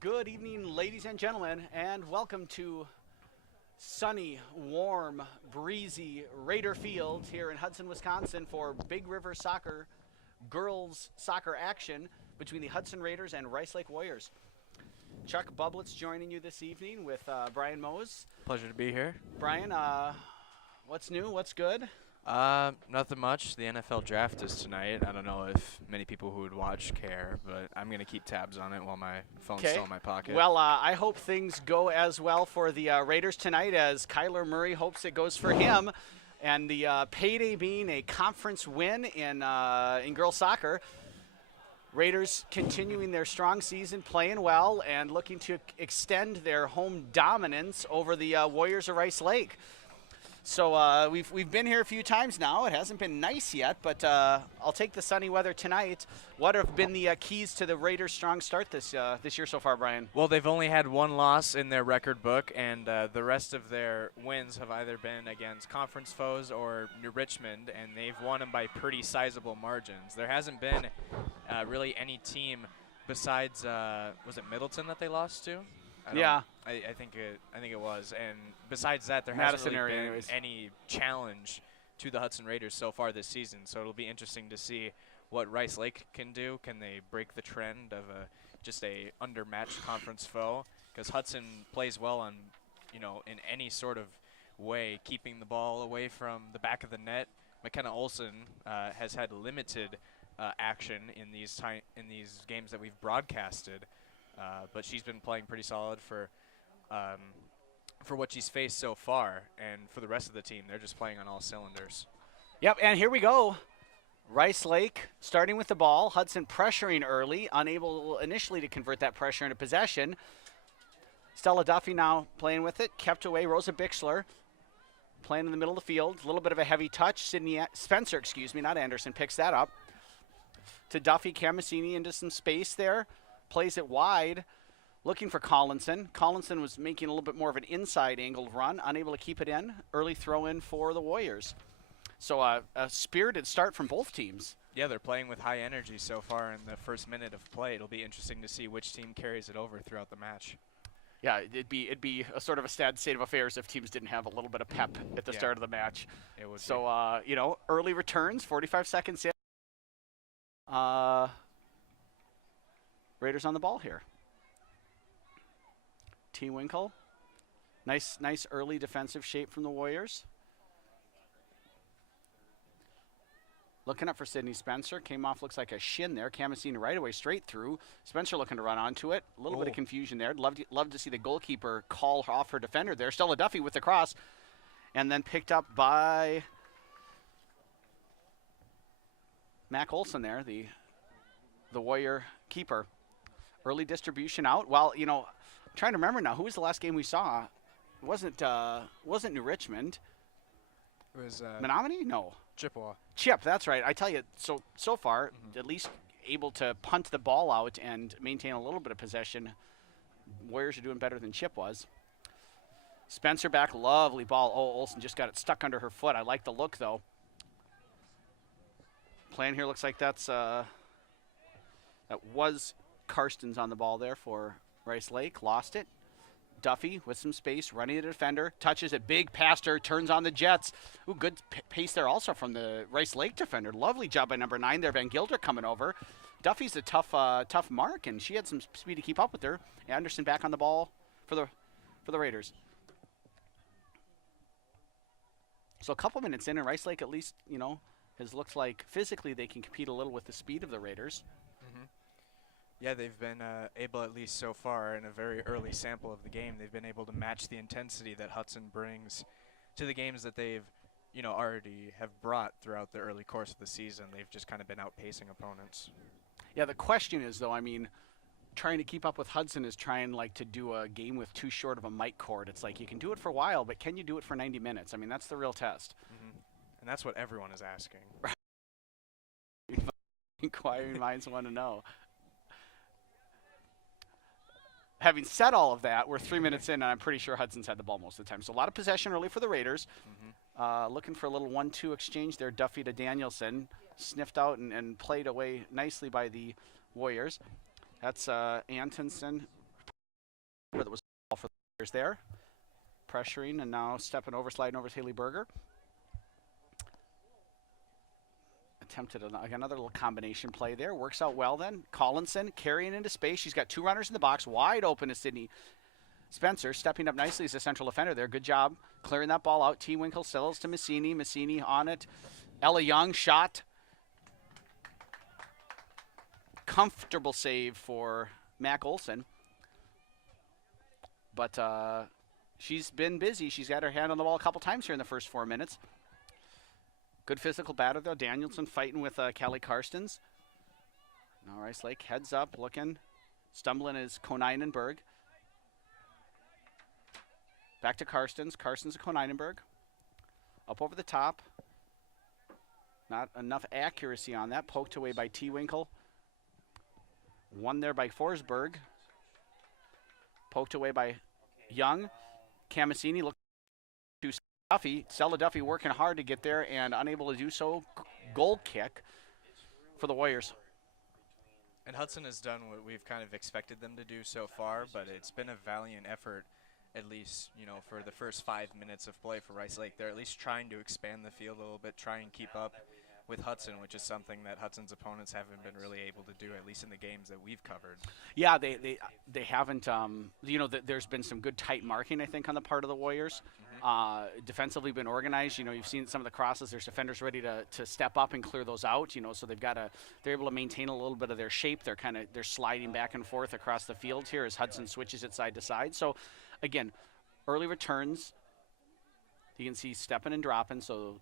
Good evening, ladies and gentlemen, and welcome to sunny, warm, breezy Raider Field here in Hudson, Wisconsin for Big River Soccer, girls soccer action between the Hudson Raiders and Rice Lake Warriors. Chuck Bublitz joining you this evening with Brian Mose. Pleasure to be here. Brian, what's new? What's good? Nothing much. The NFL draft is tonight. I don't know if many people who would watch care, but I'm going to keep tabs on it while my phone's still in my pocket. Well, I hope things go as well for the Raiders tonight as Kyler Murray hopes it goes for him. And the payday being a conference win in girls soccer. Raiders continuing their strong season, playing well, and looking to extend their home dominance over the Warriors of Rice Lake. So we've been here a few times now. It hasn't been nice yet, but I'll take the sunny weather tonight. What have been the keys to the Raiders' strong start this year so far, Brian? Well, they've only had one loss in their record book, and the rest of their wins have either been against conference foes or New Richmond, and they've won them by pretty sizable margins. There hasn't been really any team besides, was it Middleton that they lost to? I think it was, and besides that, there hasn't really been any challenge to the Hudson Raiders so far this season. So it'll be interesting to see what Rice Lake can do. Can they break the trend of just a undermatched conference foe? Because Hudson plays well on, in any sort of way, keeping the ball away from the back of the net. McKenna Olsen has had limited action in these games that we've broadcasted. But she's been playing pretty solid for what she's faced so far, and for the rest of the team, they're just playing on all cylinders. Yep, and here we go. Rice Lake starting with the ball. Hudson pressuring early, unable initially to convert that pressure into possession. Stella Duffy now playing with it, kept away. Rosa Bixler playing in the middle of the field. A little bit of a heavy touch. Spencer, not Anderson, picks that up. To Duffy, Camasini into some space there. Plays it wide, looking for Collinson. Collinson was making a little bit more of an inside angled run, unable to keep it in. Early throw in for the Warriors. So a spirited start from both teams. Yeah, they're playing with high energy so far in the first minute of play. It'll be interesting to see which team carries it over throughout the match. Yeah, it'd be a sort of a sad state of affairs if teams didn't have a little bit of pep at the start of the match. It would. So early returns, 45 seconds in. Raiders on the ball here. T. Winkle. Nice early defensive shape from the Warriors. Looking up for Sydney Spencer. Came off, looks like a shin there. Camasina right away, straight through. Spencer looking to run onto it. A little bit of confusion there. Love to see the goalkeeper call off her defender there. Stella Duffy with the cross. And then picked up by Mac Olson there, the Warrior keeper. Early distribution out. Well, I'm trying to remember now. Who was the last game we saw? It wasn't New Richmond. It was Menominee? No. Chippewa. Chip, that's right. I tell you, so far, at least able to punt the ball out and maintain a little bit of possession. Warriors are doing better than Chip was. Spencer back, lovely ball. Oh, Olsen just got it stuck under her foot. I like the look, though. Plan here looks like that was Karsten's on the ball there for Rice Lake. Lost it. Duffy with some space, running the defender. Touches it, big past her, turns on the Jets. Ooh, good pace there also from the Rice Lake defender. Lovely job by number 9 there, Van Gilder coming over. Duffy's a tough mark, and she had some speed to keep up with her. Anderson back on the ball for the Raiders. So a couple minutes in, and Rice Lake at least, has looked like physically they can compete a little with the speed of the Raiders. Yeah, they've been able, at least so far, in a very early sample of the game, they've been able to match the intensity that Hudson brings to the games that they've, already have brought throughout the early course of the season. They've just kind of been outpacing opponents. Yeah, the question is, though, trying to keep up with Hudson is trying to do a game with too short of a mic cord. It's like you can do it for a while, but can you do it for 90 minutes? That's the real test. And that's what everyone is asking. Inquiring minds want to know. Having said all of that, we're 3 minutes in, and I'm pretty sure Hudson's had the ball most of the time. So a lot of possession early for the Raiders. Looking for a little 1-2 exchange there. Duffy to Danielson. Sniffed out and played away nicely by the Warriors. That's Antonsen That was all for the Warriors there. Pressuring and now stepping over, sliding over to Haley Berger. Attempted another little combination play there. Works out well then. Collinson carrying into space. She's got two runners in the box. Wide open to Sydney Spencer. Stepping up nicely as a central defender there. Good job clearing that ball out. T. Winkle settles to Massini. Massini on it. Ella Young shot. Comfortable save for Mac Olson. But she's been busy. She's got her hand on the ball a couple times here in the first 4 minutes. Good physical battle, though. Danielson fighting with Callie Karstens. Now Rice Lake heads up, looking. Stumbling is Koneinenberg. Back to Karstens. Karstens to Koneinenberg. Up over the top. Not enough accuracy on that. Poked away by T. Winkle. Won there by Forsberg. Poked away by Young. Camasini looked to Duffy. Stella Duffy working hard to get there and unable to do so. Goal kick for the Warriors. And Hudson has done what we've kind of expected them to do so far, but it's been a valiant effort, at least, you know, for the first 5 minutes of play for Rice Lake. They're at least trying to expand the field a little bit, try and keep up with Hudson, which is something that Hudson's opponents haven't been really able to do, at least in the games that we've covered. Yeah, they haven't. You know, there's been some good tight marking, I think, on the part of the Warriors. Defensively been organized. You know, you've seen some of the crosses. There's defenders ready to step up and clear those out. You know, so they're able to maintain a little bit of their shape. They're sliding back and forth across the field here as Hudson switches it side to side. So, again, early returns. You can see stepping and dropping. So.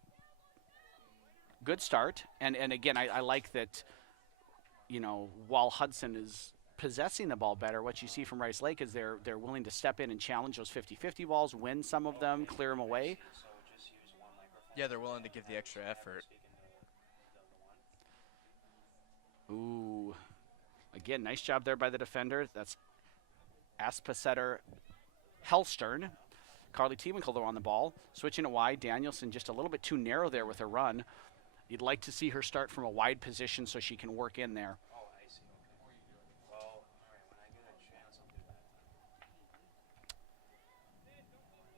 Good start, and again, I like that, you know, while Hudson is possessing the ball better, what you see from Rice Lake is they're willing to step in and challenge those 50-50 balls, win some of them, clear them away. Yeah, they're willing to give the extra effort. Ooh, again, nice job there by the defender. That's Aspasetter Hellstern. Carly T-Winkle, though, on the ball. Switching it wide. Danielson just a little bit too narrow there with her run. You'd like to see her start from a wide position so she can work in there.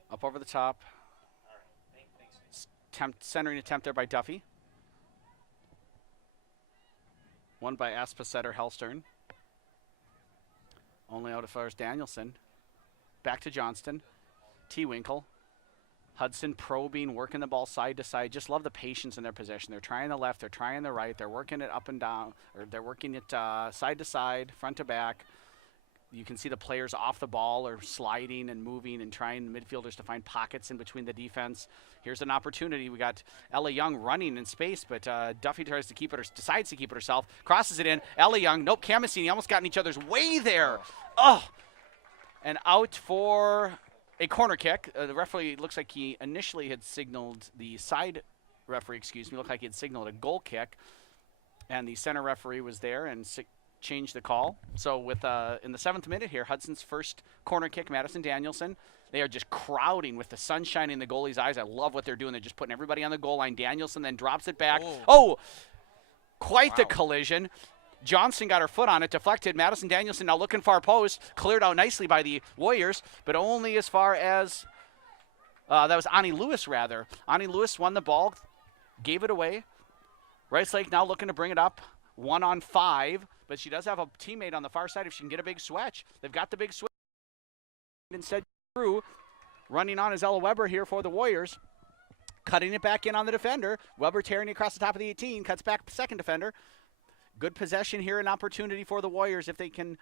Up over the top. Centering attempt there by Duffy. Won by Aspasetter Hellstern. Only out as far as Danielson. Back to Johnston. T-Winkle. Hudson probing, working the ball side to side. Just love the patience in their possession. They're trying the left, they're trying the right, they're working it up and down, or they're working it side to side, front to back. You can see the players off the ball are sliding and moving and trying midfielders to find pockets in between the defense. Here's an opportunity. We got Ella Young running in space, but Duffy tries to keep it, or decides to keep it herself. Crosses it in. Ella Young, nope, Camasini almost got in each other's way there. Oh, and out for a corner kick. The referee looks like he initially had signaled the side referee, looked like he had signaled a goal kick, and the center referee was there and changed the call. So with in the 7th minute here, Hudson's first corner kick, Madison Danielson. They are just crowding with the sun shining in the goalie's eyes. I love what they're doing. They're just putting everybody on the goal line. Danielson then drops it back. Oh, quite the collision. Johnson got her foot on it, deflected. Madison Danielson now looking far post, cleared out nicely by the Warriors, but only as far as, that was Ani Lewis rather. Ani Lewis won the ball, gave it away. Rice Lake now looking to bring it up 1-on-5, but she does have a teammate on the far side if she can get a big switch. They've got the big switch. Instead, through, running on is Ella Weber here for the Warriors. Cutting it back in on the defender. Weber tearing it across the top of the 18, cuts back second defender. Good possession here, an opportunity for the Warriors if they can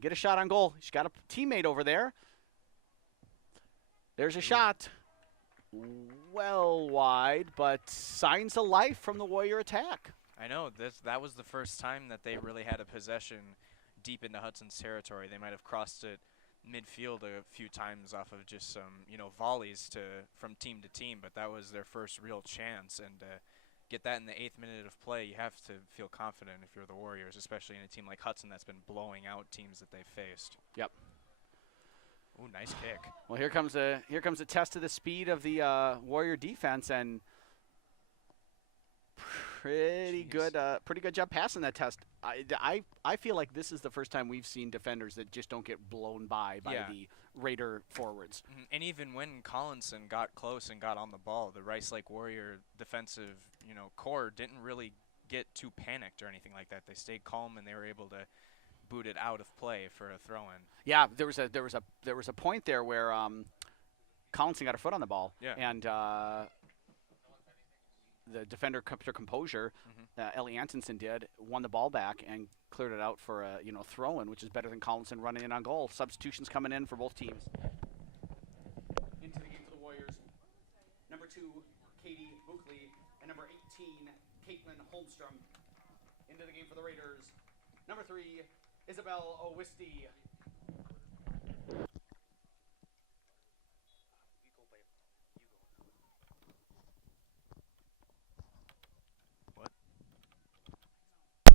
get a shot on goal. She's got a teammate over there. There's a shot. Well wide, but signs of life from the Warrior attack. I know, that was the first time that they really had a possession deep into Hudson's territory. They might have crossed it midfield a few times off of just some, you know, volleys from team to team, but that was their first real chance. And get that in the 8th minute of play, you have to feel confident if you're the Warriors, especially in a team like Hudson that's been blowing out teams that they've faced. Yep. Ooh, nice kick. Well, here comes a test of the speed of the Warrior defense, and Pretty Jeez. good, pretty good job passing that test. I feel like this is the first time we've seen defenders that just don't get blown by Yeah. the Raider forwards. And even when Collinson got close and got on the ball, the Rice Lake Warrior defensive, core didn't really get too panicked or anything like that. They stayed calm and they were able to boot it out of play for a throw-in. Yeah, there was a point there where Collinson got her foot on the ball, Yeah. and the defender kept her composure. Ellie Antonsen won the ball back and cleared it out for a throw-in, which is better than Collinson running in on goal. Substitutions coming in for both teams. Into the game for the Warriors. Number 2, Katie Buckley, and number 18, Caitlin Holmstrom. Into the game for the Raiders. Number 3, Isabel Owisty.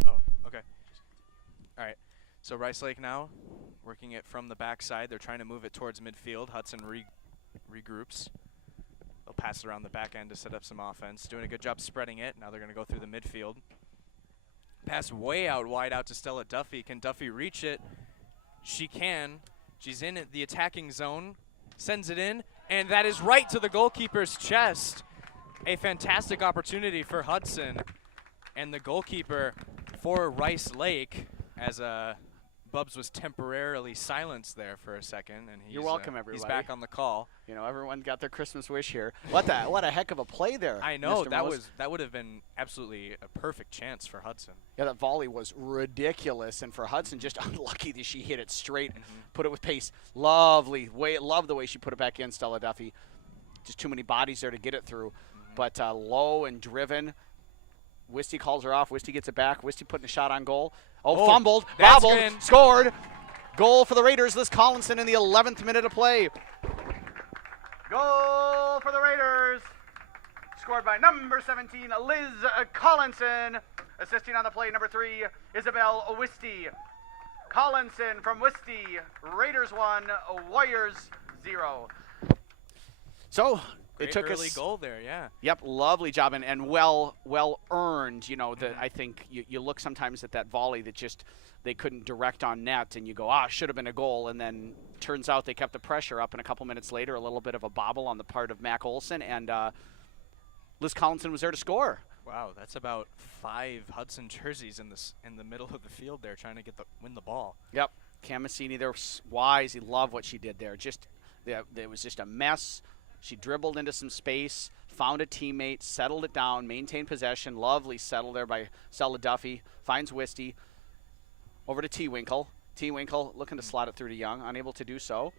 Oh, okay. All right. So Rice Lake now working it from the backside. They're trying to move it towards midfield. Hudson regroups. They'll pass it around the back end to set up some offense. Doing a good job spreading it. Now they're going to go through the midfield. Pass way out wide out to Stella Duffy. Can Duffy reach it? She can. She's in the attacking zone. Sends it in. And that is right to the goalkeeper's chest. A fantastic opportunity for Hudson. And the goalkeeper for Rice Lake, as Bubs was temporarily silenced there for a second, and You're welcome, everybody. He's back on the call. Everyone got their Christmas wish here. What a heck of a play there. I know Mr. Moss. that would have been absolutely a perfect chance for Hudson. Yeah, that volley was ridiculous, and for Hudson, just unlucky that she hit it straight, put it with pace. Love the way she put it back in, Stella Duffy. Just too many bodies there to get it through, but low and driven. Wisty calls her off. Wisty gets it back. Wisty putting a shot on goal. Fumbled, bobbled, scored. Goal for the Raiders. Liz Collinson in the 11th minute of play. Goal for the Raiders. Scored by number 17, Liz Collinson. Assisting on the play, number 3, Isabel Wisty. Collinson from Wisty. Raiders 1, Warriors 0. So Great it took early us. goal there, yeah. Yep, lovely job and well earned. I think you look sometimes at that volley that just they couldn't direct on net, and you go, should have been a goal, and then turns out they kept the pressure up, and a couple minutes later, a little bit of a bobble on the part of Mac Olson, and Liz Collinson was there to score. Wow, that's about 5 Hudson jerseys in the middle of the field there, trying to win the ball. Yep, Cam Massini, they're wise. He loved what she did there. It was just a mess. She dribbled into some space, found a teammate, settled it down, maintained possession. Lovely settle there by Stella Duffy. Finds Wisty. Over to T-Winkle. T-Winkle looking to slot it through to Young, unable to do so.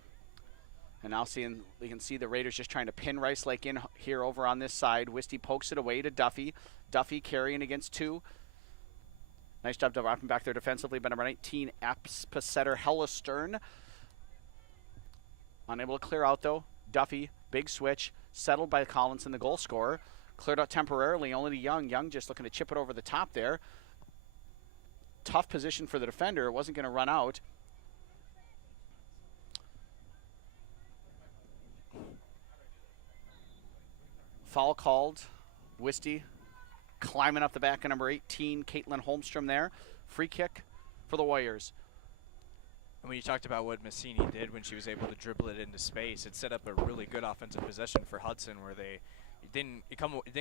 And now we can see the Raiders just trying to pin Rice Lake in here over on this side. Wisty pokes it away to Duffy. Duffy carrying against 2. Nice job dropping back there defensively by number 19, Apspasetter Hellestern. Unable to clear out, though. Duffy, big switch, settled by Collinson, the goal scorer. Cleared out temporarily, only to Young. Young just looking to chip it over the top there. Tough position for the defender. It wasn't going to run out. Foul called. Wisty climbing up the back of number 18, Caitlin Holmstrom there. Free kick for the Warriors. And when you talked about what Massini did when she was able to dribble it into space, it set up a really good offensive possession for Hudson, where it didn't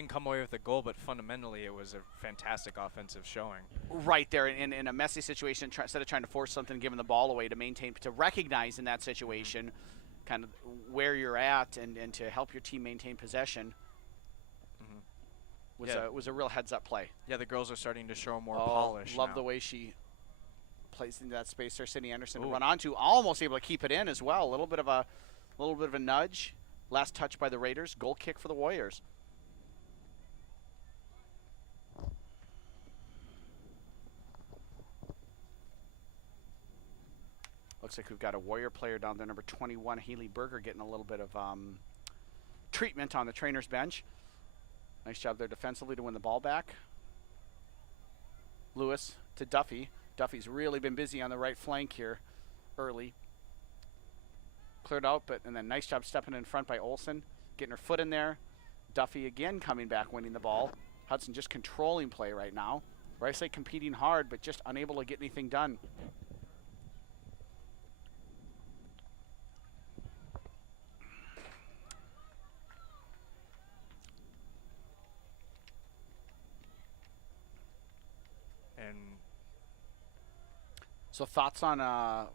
come away with a goal, but fundamentally it was a fantastic offensive showing. Right there in a messy situation, instead of trying to force something, giving the ball away to recognize in that situation kind of where you're at and to help your team maintain possession. Was a real heads-up play. Yeah, the girls are starting to show more polish Love now. the way she plays into that space there. Sydney Anderson to run onto, almost able to keep it in as well. A little bit of a nudge. Last touch by the Raiders. Goal kick for the Warriors. Looks like we've got a Warrior player down there, number 21, Haley Berger, getting a little bit of treatment on the trainer's bench. Nice job there defensively to win the ball back. Lewis to Duffy. Duffy's really been busy on the right flank here early. Cleared out, and then nice job stepping in front by Olson, getting her foot in there. Duffy again coming back, winning the ball. Hudson just controlling play right now. Rice Lake competing hard, but just unable to get anything done. And so thoughts on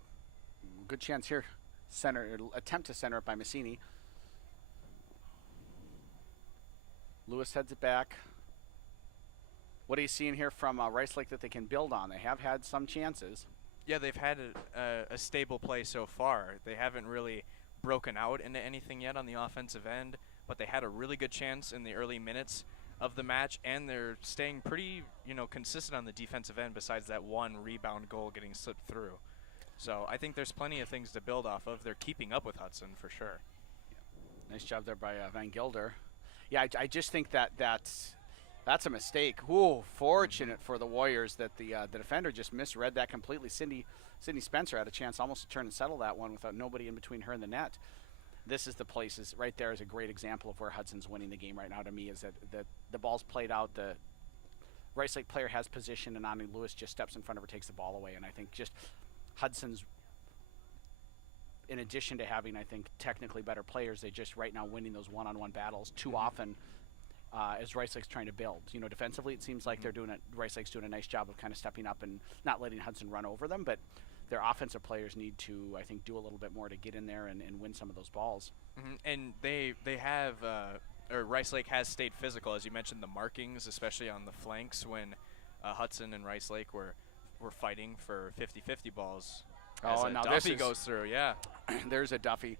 good chance here. Center attempt to center it by Massini. Lewis heads it back. What are you seeing here from Rice Lake that they can build on? They have had some chances. yeah, they've had a stable play so far. They haven't really broken out into anything yet on the offensive end, but they had a really good chance in the early minutes of the match, and they're staying pretty, consistent on the defensive end besides that one rebound goal getting slipped through. So I think there's plenty of things to build off of. They're keeping up with Hudson for sure. Yeah. Nice job there by Van Gilder. Yeah, I just think that's a mistake. Ooh, fortunate for the Warriors that the defender just misread that completely. Sydney Spencer had a chance almost to turn and settle that one without nobody in between her and the net. This is the places right there is a great example of where Hudson's winning the game right now to me, is that the ball's played out, the Rice Lake player has position, and Ani Lewis just steps in front of her, takes the ball away. And I think just Hudson's, in addition to having, I think, technically better players, they just right now winning those one-on-one battles too often as Rice Lake's trying to build. Defensively it seems like Rice Lake's doing a nice job of kind of stepping up and not letting Hudson run over them, but their offensive players need to, I think, do a little bit more to get in there and win some of those balls. And they have, or Rice Lake has stayed physical, as you mentioned, the markings, especially on the flanks when Hudson and Rice Lake were fighting for 50-50 balls. Oh, as now Duffy goes through, yeah. There's a Duffy.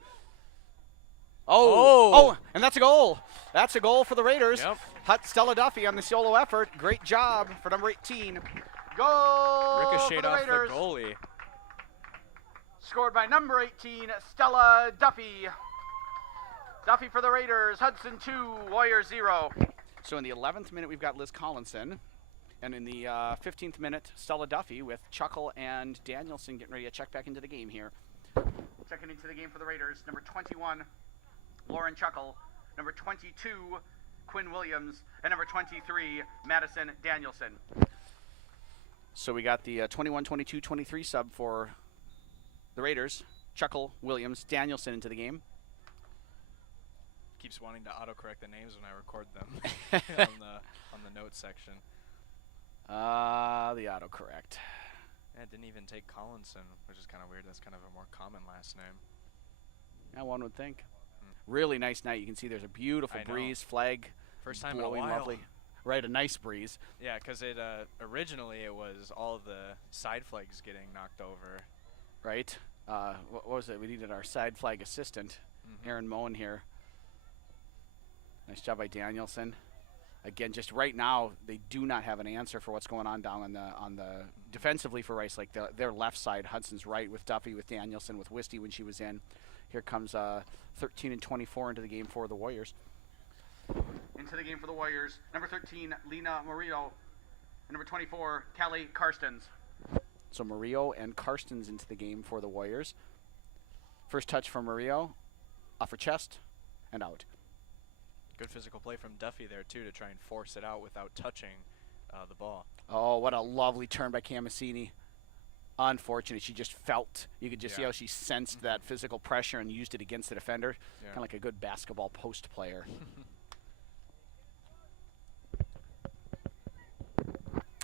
Oh, and that's a goal. That's a goal for the Raiders. Yep. Stella Duffy on the solo effort. Great job for number 18. Goal Ricocheted for the off Raiders. the goalie. Scored by number 18, Stella Duffy. Duffy for the Raiders. Hudson 2, Warriors 0. So in the 11th minute, we've got Liz Collinson. And in the 15th minute, Stella Duffy with Chuckle and Danielson getting ready to check back into the game here. Checking into the game for the Raiders, number 21, Lauren Chuckle. Number 22, Quinn Williams. And number 23, Madison Danielson. So we got the 21, 22, 23 sub for the Raiders. Chuckle, Williams, Danielson into the game. Keeps wanting to autocorrect the names when I record them on the notes section. The autocorrect. Yeah, it didn't even take Collinson, which is kind of weird. That's kind of a more common last name. Yeah, one would think. Really nice night. You can see there's a beautiful breeze, flag. First time in a blowing while. lovely. Right, a nice breeze. Yeah, because originally it was all the side flags getting knocked over. Right. What was it? We needed our side flag assistant, Aaron Moen here. Nice job by Danielson. Again, just right now, they do not have an answer for what's going on down on the defensively for Rice Lake. Their left side, Hudson's right with Duffy, with Danielson, with Wisty when she was in. Here comes 13 and 24 into the game for the Warriors. Into the game for the Warriors, number 13, Lena Murillo. And number 24, Callie Karstens. So Murillo and Karstens into the game for the Warriors. First touch from Murillo, off her chest, and out. Good physical play from Duffy there, too, to try and force it out without touching the ball. Oh, what a lovely turn by Camassini. Unfortunate. She just felt. You could just see how she sensed that physical pressure and used it against the defender. Kind of like a good basketball post player.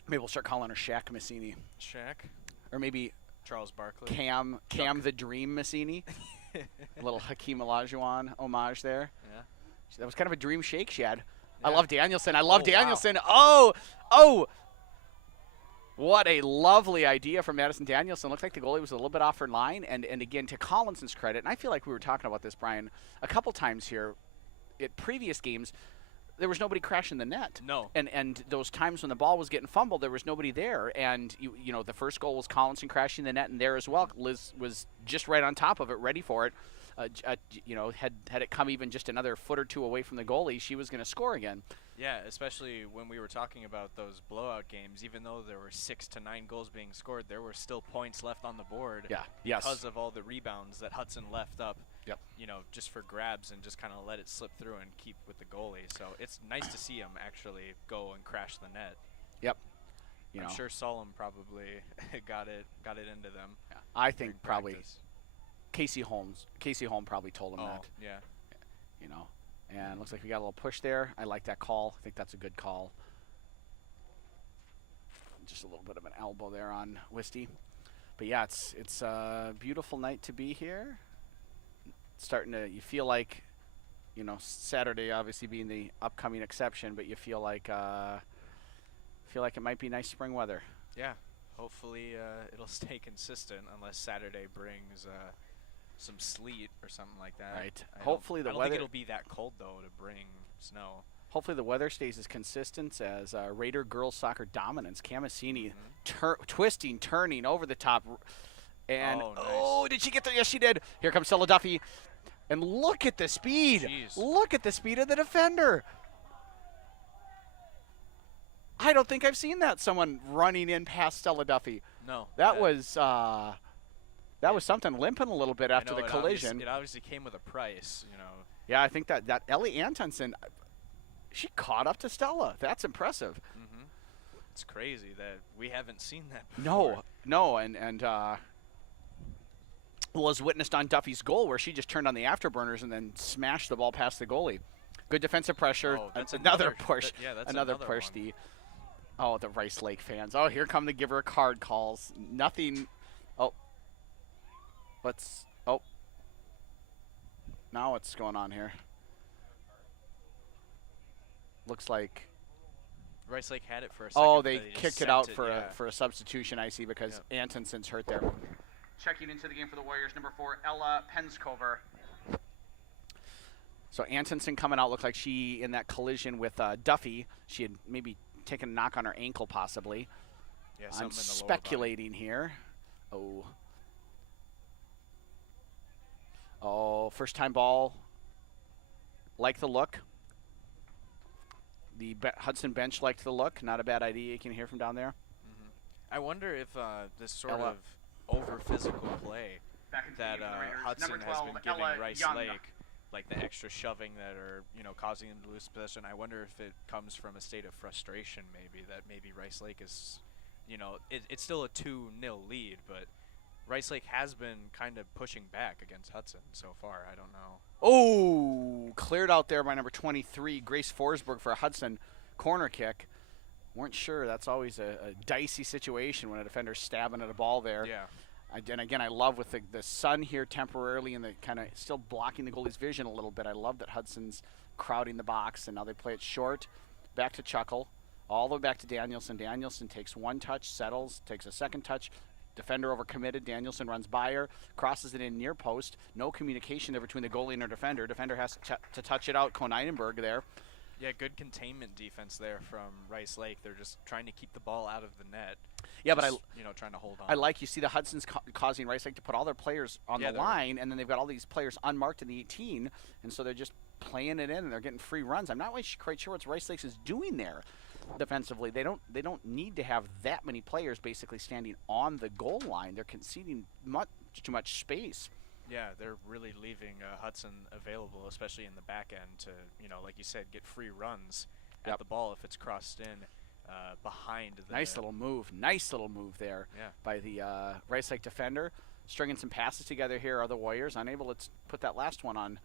Maybe we'll start calling her Shaq Massini. Shaq? Or maybe Charles Barkley. Cam the Dream Massini. A little Hakeem Olajuwon homage there. Yeah. That was kind of a dream shake she had. Yeah. I love Danielson. I love Danielson. Wow. Oh! What a lovely idea from Madison Danielson. Looked like the goalie was a little bit off her line. And again, to Collinson's credit, and I feel like we were talking about this, Brian, a couple times here at previous games, there was nobody crashing the net. No. And those times when the ball was getting fumbled, there was nobody there. And, you know, the first goal was Collinson crashing the net, and there as well. Liz was just right on top of it, ready for it. You know, had it come even just another foot or two away from the goalie, she was going to score again. Yeah, especially when we were talking about those blowout games, even though there were 6 to 9 goals being scored, there were still points left on the board. Yeah, yes. Because of all the rebounds that Hudson left up Yep. just for grabs and just kind of let it slip through and keep with the goalie. So it's nice to see him actually go and crash the net. Yep. I'm sure Solom probably got it into them. Yeah. I think probably practice. Casey Holm probably told him that. Yeah. And it looks like we got a little push there. I like that call. I think that's a good call. Just a little bit of an elbow there on Wisty. But yeah, it's a beautiful night to be here. You feel like, Saturday obviously being the upcoming exception, but you feel like it might be nice spring weather. Yeah. Hopefully it'll stay consistent unless Saturday brings some sleet or something like that. Right. I Hopefully don't think it'll be that cold though to bring snow. Hopefully the weather stays as consistent as Raider girls soccer dominance. Camasini twisting, turning over the top. And, nice. Did she get there? Yes, she did. Here comes Stella Duffy. And look at the speed. Jeez. Look at the speed of the defender. I don't think I've seen that, someone running in past Stella Duffy. No. That was something, limping a little bit after the collision. It obviously came with a price, Yeah, I think that Ellie Antonsen, she caught up to Stella. That's impressive. Mm-hmm. It's crazy that we haven't seen that before. No, and was witnessed on Duffy's goal where she just turned on the afterburners and then smashed the ball past the goalie. Good defensive pressure. Oh, that's another push. That's another push. One. The Rice Lake fans. Oh, here come the give her a card calls. Nothing. Oh. Now what's going on here? Looks like Rice Lake had it for a second. Oh, they just kicked it out for a substitution, I see, because Antonsen's hurt there. Checking into the game for the Warriors, number 4, Ella Penskover. So Antonsen coming out, looked like she, in that collision with Duffy, she had maybe taken a knock on her ankle possibly. Yeah, I'm speculating here. Oh, first time ball. Like the look. The Hudson bench liked the look. Not a bad idea, you can hear from down there. Mm-hmm. I wonder if this sort of over-physical play that Hudson has been giving Rice Lake, like the extra shoving that are, causing them to lose possession. I wonder if it comes from a state of frustration, that maybe Rice Lake is, it's still a 2-0 lead, but Rice Lake has been kind of pushing back against Hudson so far. I don't know. Oh, cleared out there by number 23, Grace Forsberg, for a Hudson corner kick. Weren't sure. That's always a dicey situation when a defender's stabbing at a ball there. Yeah. And again, I love with the sun here temporarily and the kind of still blocking the goalie's vision a little bit. I love that Hudson's crowding the box, and now they play it short. Back to Chuckle. All the way back to Danielson. Danielson takes one touch, settles, takes a second touch. Defender overcommitted. Danielson runs by her, crosses it in near post. No communication there between the goalie and her defender. Defender has to touch it out. Koneinenberg there. Yeah, good containment defense there from Rice Lake. They're just trying to keep the ball out of the net. Yeah, just, trying to hold on. I like, you see the Hudson's causing Rice Lake to put all their players on the line, and then they've got all these players unmarked in the 18, and so they're just playing it in, and they're getting free runs. I'm not quite sure what Rice Lake is doing there defensively. They don't need to have that many players basically standing on the goal line. They're conceding much too much space. Yeah, they're really leaving Hudson available, especially in the back end, to, like you said, get free runs at the ball if it's crossed in behind the... Nice little move there by the Rice Lake defender. Stringing some passes together here are the Warriors, unable to put that last one on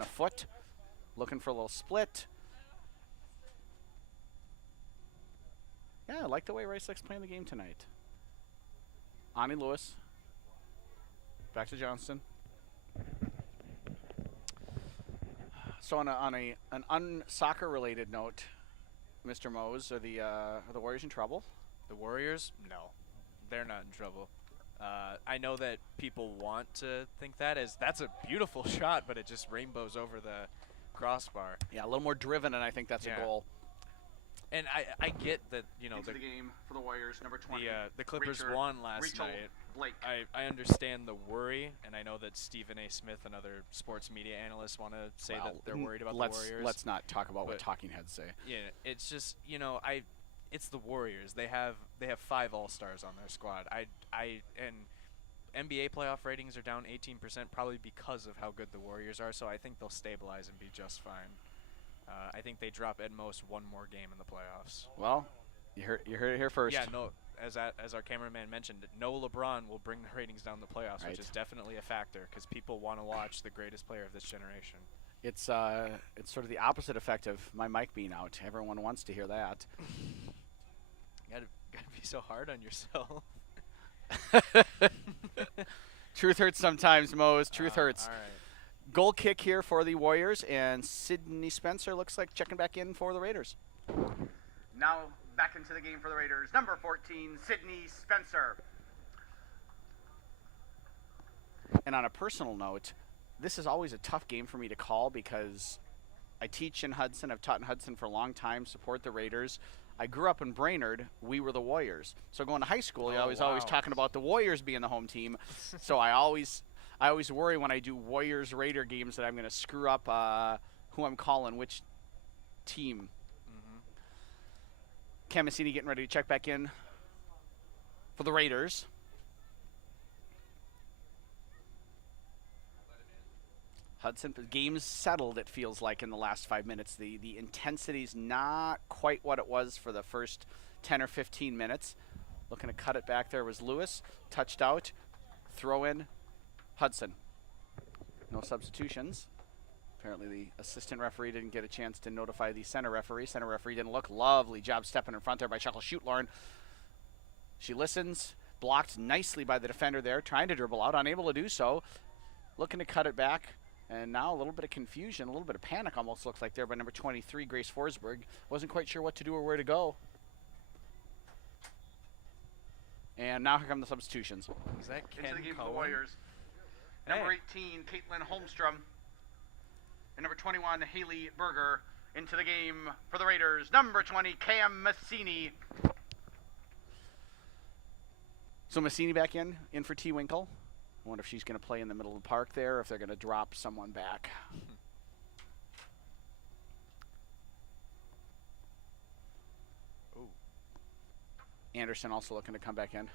a foot. Looking for a little split. Yeah, I like the way Rice Lake's playing the game tonight. Ani Lewis. Back to Johnston. So on an unsoccer related note, Mr. Mose, are the Warriors in trouble? The Warriors? No, they're not in trouble. I know that people want to think that's a beautiful shot, but it just rainbows over the crossbar. Yeah, a little more driven, and I think that's a goal. And I get that, the game for the Warriors, number 20. The Clippers won last night. Blake. I understand the worry, and I know that Stephen A. Smith and other sports media analysts want to say that they're worried about the Warriors. Let's not talk about what talking heads say. Yeah, it's just, it's the Warriors. They have 5 All-Stars on their squad. And NBA playoff ratings are down 18%, probably because of how good the Warriors are. So I think they'll stabilize and be just fine. I think they drop at most one more game in the playoffs. Well, you heard it here first. Yeah, no. As our cameraman mentioned, no LeBron will bring the ratings down the playoffs, Right. which is definitely a factor because people want to watch the greatest player of this generation. It's sort of the opposite effect of my mic being out. Everyone wants to hear that. Gotta be so hard on yourself. Truth hurts sometimes, Mose. Truth hurts. All right. Goal kick here for the Warriors, and Sydney Spencer looks like checking back in for the Raiders. Now back into the game for the Raiders. Number 14, Sydney Spencer. And on a personal note, this is always a tough game for me to call because I teach in Hudson. I've taught in Hudson for a long time, support the Raiders. I grew up in Brainerd. We were the Warriors. So going to high school, I was always talking about the Warriors being the home team. So I always worry when I do Warriors-Raider games that I'm going to screw up who I'm calling, which team. Cam Massini getting ready to check back in for the Raiders. Hudson, game's settled, it feels like, in the last 5 minutes. The intensity's not quite what it was for the first 10 or 15 minutes. Looking to cut it back there was Lewis. Touched out. Throw in Hudson. No substitutions. Apparently the assistant referee didn't get a chance to notify the center referee. Center referee didn't look. Lovely job stepping in front there by Shekel Shoot-Lauren. She listens. Blocked nicely by the defender there. Trying to dribble out. Unable to do so. Looking to cut it back. And now a little bit of confusion, a little bit of panic almost looks like there by number 23, Grace Forsberg. Wasn't quite sure what to do or where to go. And now here come the substitutions. Is that Ken Into the game for Cohen? the Warriors. Number 18, Caitlin Holmstrom. And number 21, Haley Berger. Into the game for the Raiders. Number 20, Cam Massini. So Massini back in for T. Winkle. I wonder if she's going to play in the middle of the park there, or if they're going to drop someone back. Ooh. Anderson also looking to come back in.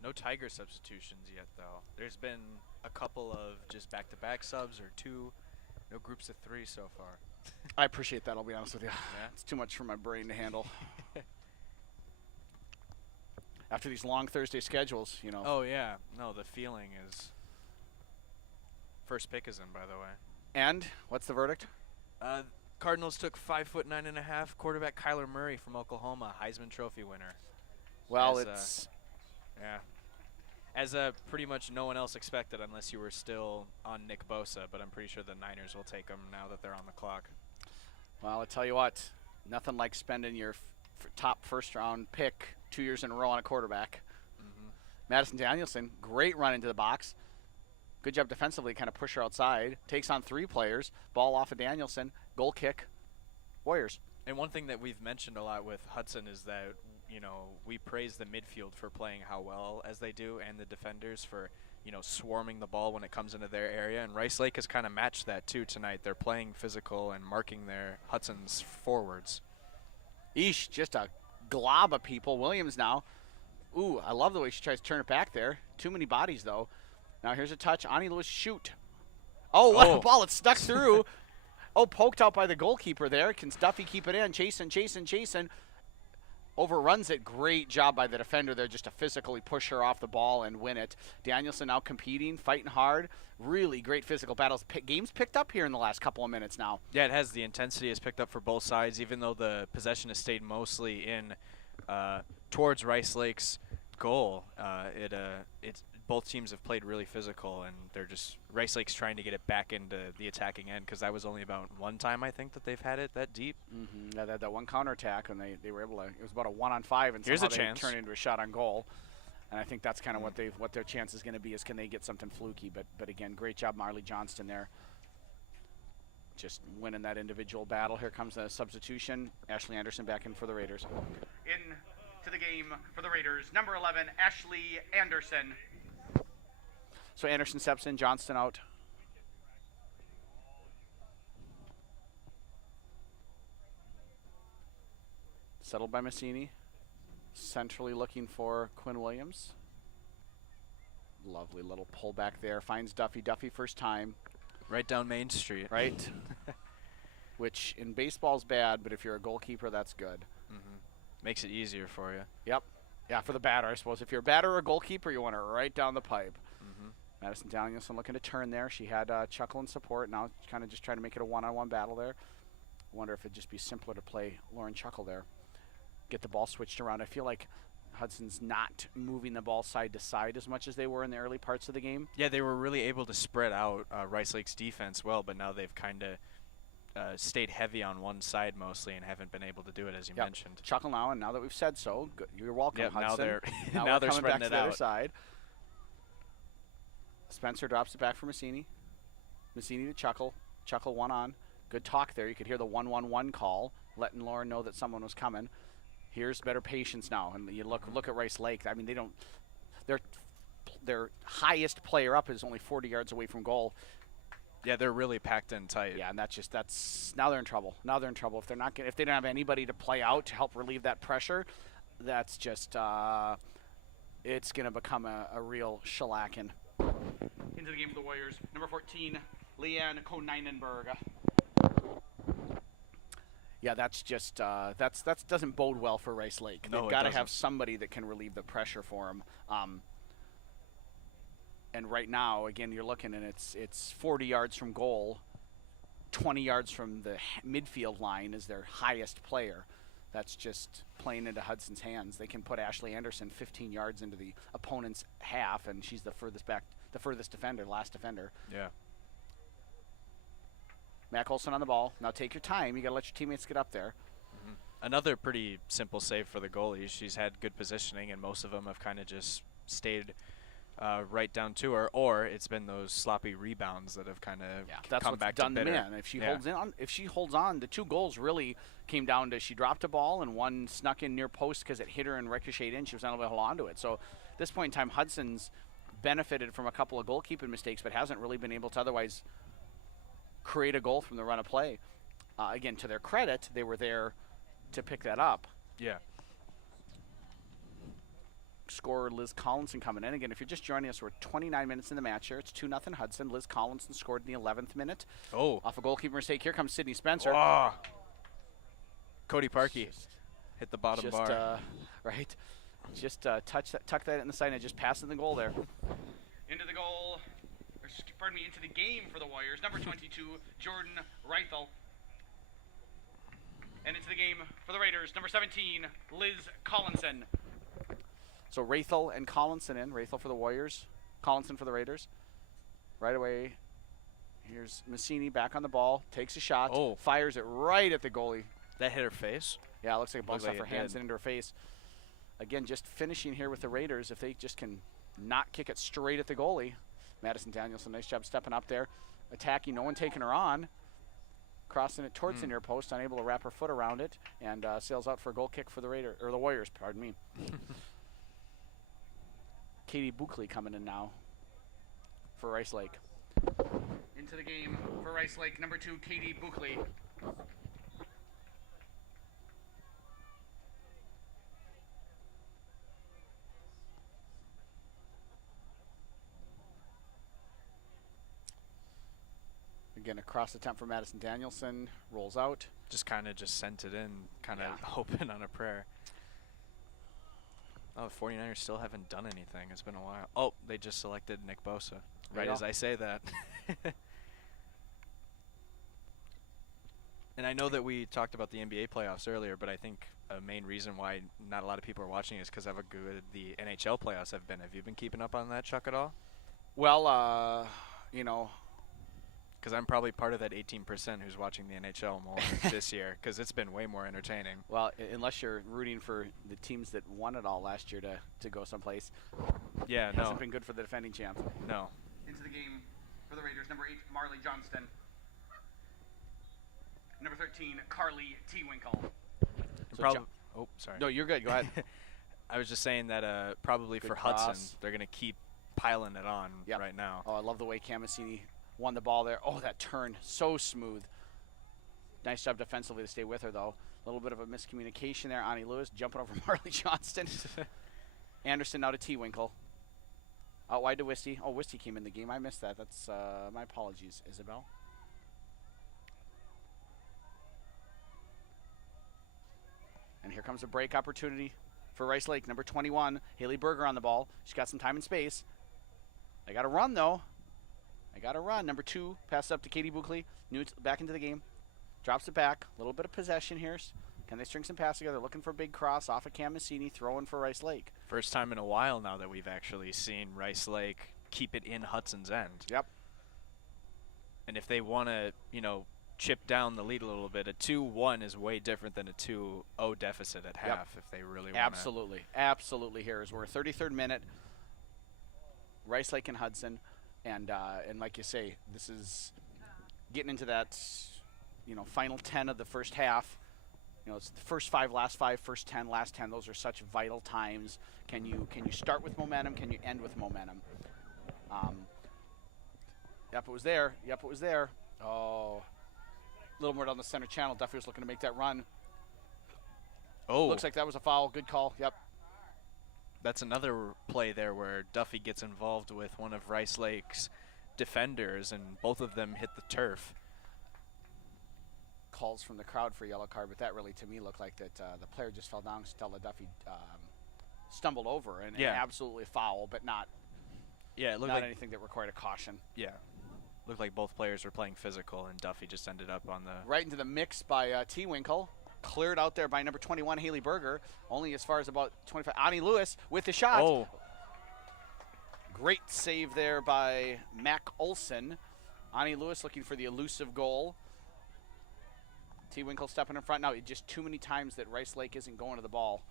No Tiger substitutions yet, though. There's been a couple of just back-to-back subs or two. No groups of three so far. I appreciate that, I'll be honest with you. Yeah? It's too much for my brain to handle. After these long Thursday schedules, you know. Oh, yeah. No, the feeling is... First pick is in, by the way. And what's the verdict? Cardinals took 5'9.5" quarterback Kyler Murray from Oklahoma, Heisman Trophy winner. Well, As, yeah. As pretty much no one else expected unless you were still on Nick Bosa, but I'm pretty sure the Niners will take him now that they're on the clock. Well, I tell you what, nothing like spending your top first-round pick 2 years in a row on a quarterback. Madison Danielson, great run into the box. Good job defensively, kind of push her outside. Takes on three players. Ball off of Danielson. Goal kick. Warriors. And one thing that we've mentioned a lot with Hudson is that, you know, we praise the midfield for playing how well as they do and the defenders for, you know, swarming the ball when it comes into their area. And Rice Lake has kind of matched that, too, tonight. They're playing physical and marking their Hudson's forwards. Eesh, just a glob of people. Williams now. Ooh, I love the way she tries to turn it back there. Too many bodies, though. Now here's a touch. Ani Lewis, shoot. Oh, what a ball. It stuck through. Oh, poked out by the goalkeeper there. Can Stuffy keep it in? Chasing. Overruns it. Great job by the defender there just to physically push her off the ball and win it. Danielson now competing, fighting hard. Really great physical battles. Games picked up here in the last couple of minutes now. Yeah, it has. The intensity has picked up for both sides, even though the possession has stayed mostly in towards Rice Lake's goal. It's both teams have played really physical, and they're just Rice Lake's trying to get it back into the attacking end because that was only about one time I think that they've had it that deep. Yeah, that one counterattack, and they were able to. It was about a 1-on-5, and Here's somehow a they chance. turned into a shot on goal. And I think that's kind of what their chance is going to be is can they get something fluky. But again, great job Marley Johnston there. Just winning that individual battle. Here comes the substitution. Ashley Anderson back in for the Raiders. In to the game for the Raiders, number 11, Ashley Anderson. So Anderson steps in, Johnston out. Settled by Massini. Centrally looking for Quinn Williams. Lovely little pullback there. Finds Duffy. Duffy first time. Right down Main Street. Right? Which in baseball's bad, but if you're a goalkeeper, that's good. Makes it easier for you. Yep. Yeah, for the batter, I suppose. If you're a batter or a goalkeeper, you want it right down the pipe. Madison Danielson looking to turn there. She had Chuckle and support. Now kind of just trying to make it a one-on-one battle there. Wonder if it'd just be simpler to play Lauren Chuckle there. Get the ball switched around. I feel like Hudson's not moving the ball side to side as much as they were in the early parts of the game. Yeah, they were really able to spread out Rice Lake's defense well, but now they've kind of stayed heavy on one side mostly and haven't been able to do it, as you mentioned. Chuckle now, and now that we've said so, good. You're welcome, Yep, Hudson. now they're coming spreading back it to the other out. side. Spencer drops it back for Massini. Massini to Chuckle. Chuckle one on. Good talk there. You could hear the 1-1-1 call, letting Lauren know that someone was coming. Here's better patience now, and you look at Rice Lake. I mean, they don't. Their highest player up is only 40 yards away from goal. Yeah, they're really packed in tight. Yeah, and that's now they're in trouble. Now they're in trouble if they don't have anybody to play out to help relieve that pressure. That's just it's gonna become a real shellacking. Into the game for the Warriors, number 14, Leanne Koneinenberg. Yeah, that's just that doesn't bode well for Rice Lake. No, They've got to doesn't. have somebody that can relieve the pressure for them. And right now, again, you're looking, and it's 40 yards from goal, 20 yards from the midfield line is their highest player. That's just playing into Hudson's hands. They can put Ashley Anderson 15 yards into the opponent's half, and she's the furthest defender, last defender. Yeah. Mac Olson on the ball. Now take your time. You got to let your teammates get up there. Another pretty simple save for the goalie. She's had good positioning, and most of them have kind of just stayed right down to her, or it's been those sloppy rebounds that have kind of That's come what's back done to them bitter. in. If she holds on, the two goals really came down to she dropped a ball and one snuck in near post because it hit her and ricocheted in. She was not able to hold on to it. So at this point in time, Hudson's benefited from a couple of goalkeeping mistakes, but hasn't really been able to otherwise create a goal from the run of play. Again, to their credit, they were there to pick that up. Yeah. Scorer Liz Collinson coming in. Again, if you're just joining us, we're 29 minutes in the match here. It's 2-0 Hudson. Liz Collinson scored in the 11th minute. Oh. Off a goalkeeper mistake. Here comes Sydney Spencer. Oh. Cody Parkey hit the bottom bar. Right. Just tuck that in the side and just pass it in the goal there. Into the goal. Into the game for the Warriors. Number 22, Jordan Reithel. And into the game for the Raiders. Number 17, Liz Collinson. So Reithel and Collinson in. Reithel for the Warriors. Collinson for the Raiders. Right away. Here's Massini back on the ball. Takes a shot. Oh. Fires it right at the goalie. That hit her face. Yeah, it looks like it bounced Looked off like her it hands did. and into her face. Again, just finishing here with the Raiders. If they just can not kick it straight at the goalie. Madison Danielson, nice job stepping up there. Attacking, no one taking her on. Crossing it towards the near post, unable to wrap her foot around it, and sails out for a goal kick for the Warriors, pardon me. Katie Buckley coming in now for Rice Lake. Into the game for Rice Lake, number 2, Katie Buckley. Again, a cross attempt for Madison Danielson. Rolls out. Just kind of sent it in, kind of hoping on a prayer. Oh, the 49ers still haven't done anything. It's been a while. Oh, they just selected Nick Bosa. Right as I say that. And I know that we talked about the NBA playoffs earlier, but I think a main reason why not a lot of people are watching is because of how good the NHL playoffs have been. Have you been keeping up on that, Chuck, at all? Well, you know, because I'm probably part of that 18% who's watching the NHL more this year, because it's been way more entertaining. Well, unless you're rooting for the teams that won it all last year to go someplace. Yeah, it no. hasn't been good for the defending champs. No. Into the game for the Raiders, number 8, Marley Johnston. Number 13, Carly T. Winkle. Oh, sorry. No, you're good. Go ahead. I was just saying that probably Good for cross. Hudson, they're going to keep piling it on right now. Oh, I love the way Camasini won the ball there. Oh, that turn, so smooth. Nice job defensively to stay with her, though. little bit of a miscommunication there. Ani Lewis jumping over Marley Johnston. Anderson now to T. Winkle. Out wide to Wisty. Oh, Wisty came in the game. I missed that. That's my apologies, Isabel. And here comes a break opportunity for Rice Lake. Number 21, Haley Berger on the ball. She's got some time and space. They got to run, though. They got to run. Number 2, pass up to Katie Buckley. Newt back into the game. Drops it back. A little bit of possession here. Can they string some pass together? Looking for a big cross off of Cam Massini, throwing for Rice Lake. First time in a while now that we've actually seen Rice Lake keep it in Hudson's end. Yep. And if they want to, chip down the lead a little bit, a 2-1 is way different than a 2-0 deficit at half if they really want to. Absolutely. Absolutely here as we're 33rd minute. Rice Lake and Hudson. And like you say, this is getting into that, final 10 of the first half. It's the first 5, last 5, first 10, last 10. Those are such vital times. Can you start with momentum? Can you end with momentum? Yep, it was there. Yep, it was there. Oh, a little more down the center channel. Duffy was looking to make that run. Oh. Looks like that was a foul. Good call. Yep. That's another play there where Duffy gets involved with one of Rice Lake's defenders, and both of them hit the turf. Calls from the crowd for a yellow card, but that really, to me, looked like that the player just fell down. Stella Duffy stumbled over, and absolutely foul, but not it looked not like anything that required a caution. Yeah. Looked like both players were playing physical, and Duffy just ended up on the... Right into the mix by T. Winkle. Cleared out there by number 21, Haley Berger. Only as far as about 25. Ani Lewis with the shot. Oh. Great save there by Mac Olson. Ani Lewis looking for the elusive goal. T. Winkle stepping in front now. Just too many times that Rice Lake isn't going to the ball.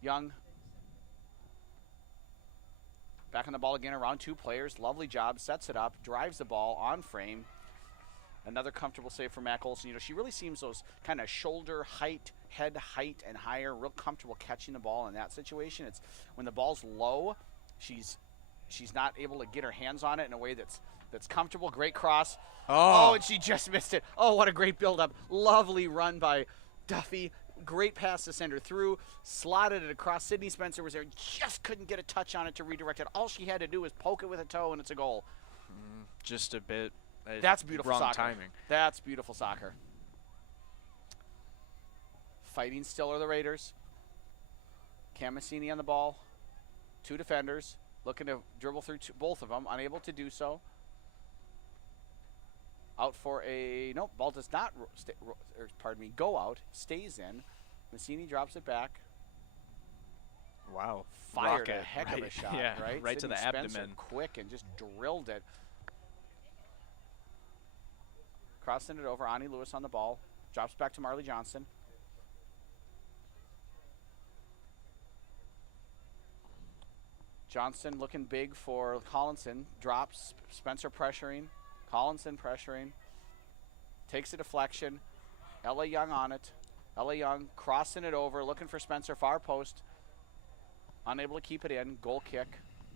Young. Back on the ball again, around 2 players. Lovely job, sets it up, drives the ball on frame. Another comfortable save for Mac Olson. She really seems those kind of shoulder height, head height, and higher, real comfortable catching the ball in that situation. It's when the ball's low, she's not able to get her hands on it in a way that's comfortable. Great cross. Oh, and she just missed it. Oh, what a great build-up. Lovely run by Duffy. Great pass to send her through. Slotted it across. Sydney Spencer was there. Just couldn't get a touch on it to redirect it. All she had to do was poke it with a toe, and it's a goal. Just a bit. That's beautiful wrong soccer. Timing. That's beautiful soccer. Fighting still are the Raiders. Cam Massini on the ball. 2 defenders. Looking to dribble through both of them. Unable to do so. Out for a, nope, ball does not, go out, stays in. Massini drops it back. Wow. Fired Rocket, a heck of a shot, yeah, right? Right Sydney to the Spencer abdomen. Quick and just drilled it. Crossing it over, Ani Lewis on the ball. Drops back to Marley Johnston. Johnston looking big for Collinson. Drops, Spencer pressuring. Collinson pressuring. Takes a deflection. Ella Young on it. Ella Young crossing it over, looking for Spencer, far post. Unable to keep it in. Goal kick.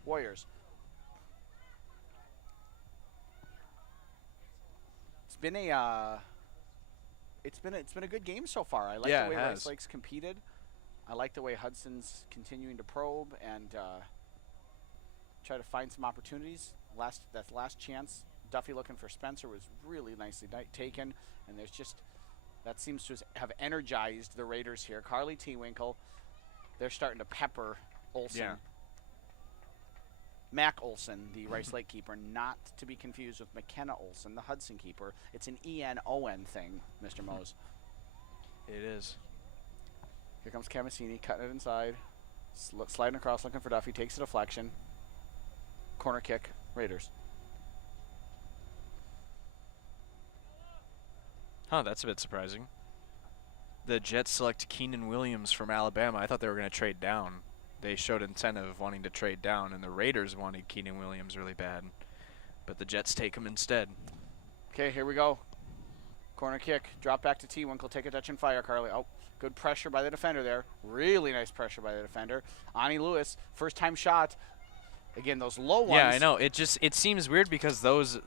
Warriors. It's been a it's been a good game so far. I like the way Rice Lake's competed. I like the way Hudson's continuing to probe and try to find some opportunities. That last chance, Duffy looking for Spencer was really nicely taken, and there's just that seems to have energized the Raiders here. Carly T. Winkle, they're starting to pepper Olson. Yeah. Mac Olson, the Rice Lake keeper, not to be confused with McKenna Olson, the Hudson keeper. It's an E-N-O-N thing, Mr. Mose. It is. Here comes Camassini, cutting it inside. Sliding across, looking for Duffy, takes a deflection. Corner kick, Raiders. Huh, that's a bit surprising. The Jets select Keenan Williams from Alabama. I thought they were going to trade down. They showed incentive of wanting to trade down, and the Raiders wanted Keenan Williams really bad. But the Jets take him instead. Okay, here we go. Corner kick, drop back to T. Winkle, take a touch and fire, Carly. Oh, good pressure by the defender there. Really nice pressure by the defender. Ani Lewis, first time shot. Again, those low ones. Yeah, I know. It seems weird because those,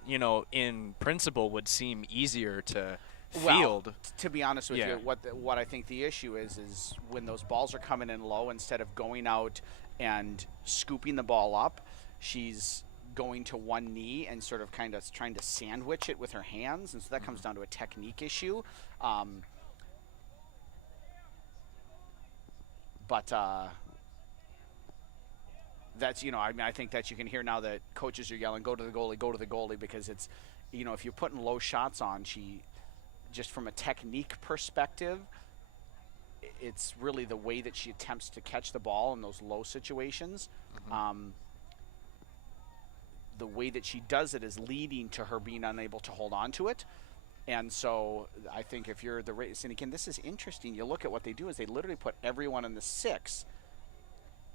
in principle would seem easier to field. Well, to be honest with Yeah. you, what I think the issue is when those balls are coming in low, instead of going out and scooping the ball up, she's going to one knee and sort of kind of trying to sandwich it with her hands, and so that comes down to a technique issue. But that's, I mean, I think that you can hear now that coaches are yelling, go to the goalie, because it's, if you're putting low shots on, just from a technique perspective, it's really the way that she attempts to catch the ball in those low situations. The way that she does it is leading to her being unable to hold on to it. And so I think if you're the race, and again, this is interesting. You look at what they do is they literally put everyone in the 6.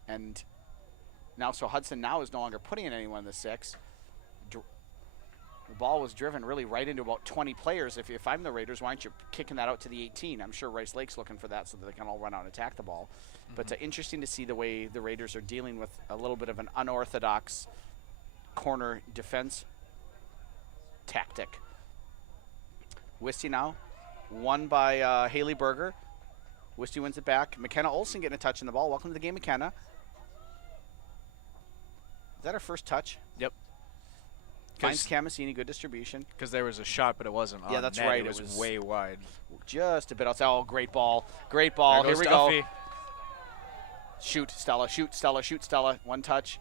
And now, so Hudson now is no longer putting in anyone in the 6. The ball was driven really right into about 20 players. If I'm the Raiders, why aren't you kicking that out to the 18? I'm sure Rice Lake's looking for that so that they can all run out and attack the ball. But interesting to see the way the Raiders are dealing with a little bit of an unorthodox corner defense tactic. Wisty now, won by Haley Berger. Wisty wins it back. McKenna Olsen getting a touch in the ball. Welcome to the game, McKenna. Is that her first touch? Yep. Finds Camasini, good distribution. Because there was a shot, but it wasn't on Yeah, that's net. right. It was way wide. Just a bit outside. Oh, great ball. Great ball. Here we Duffy. go. Shoot, Stella. Shoot, Stella. Shoot, Stella. One touch.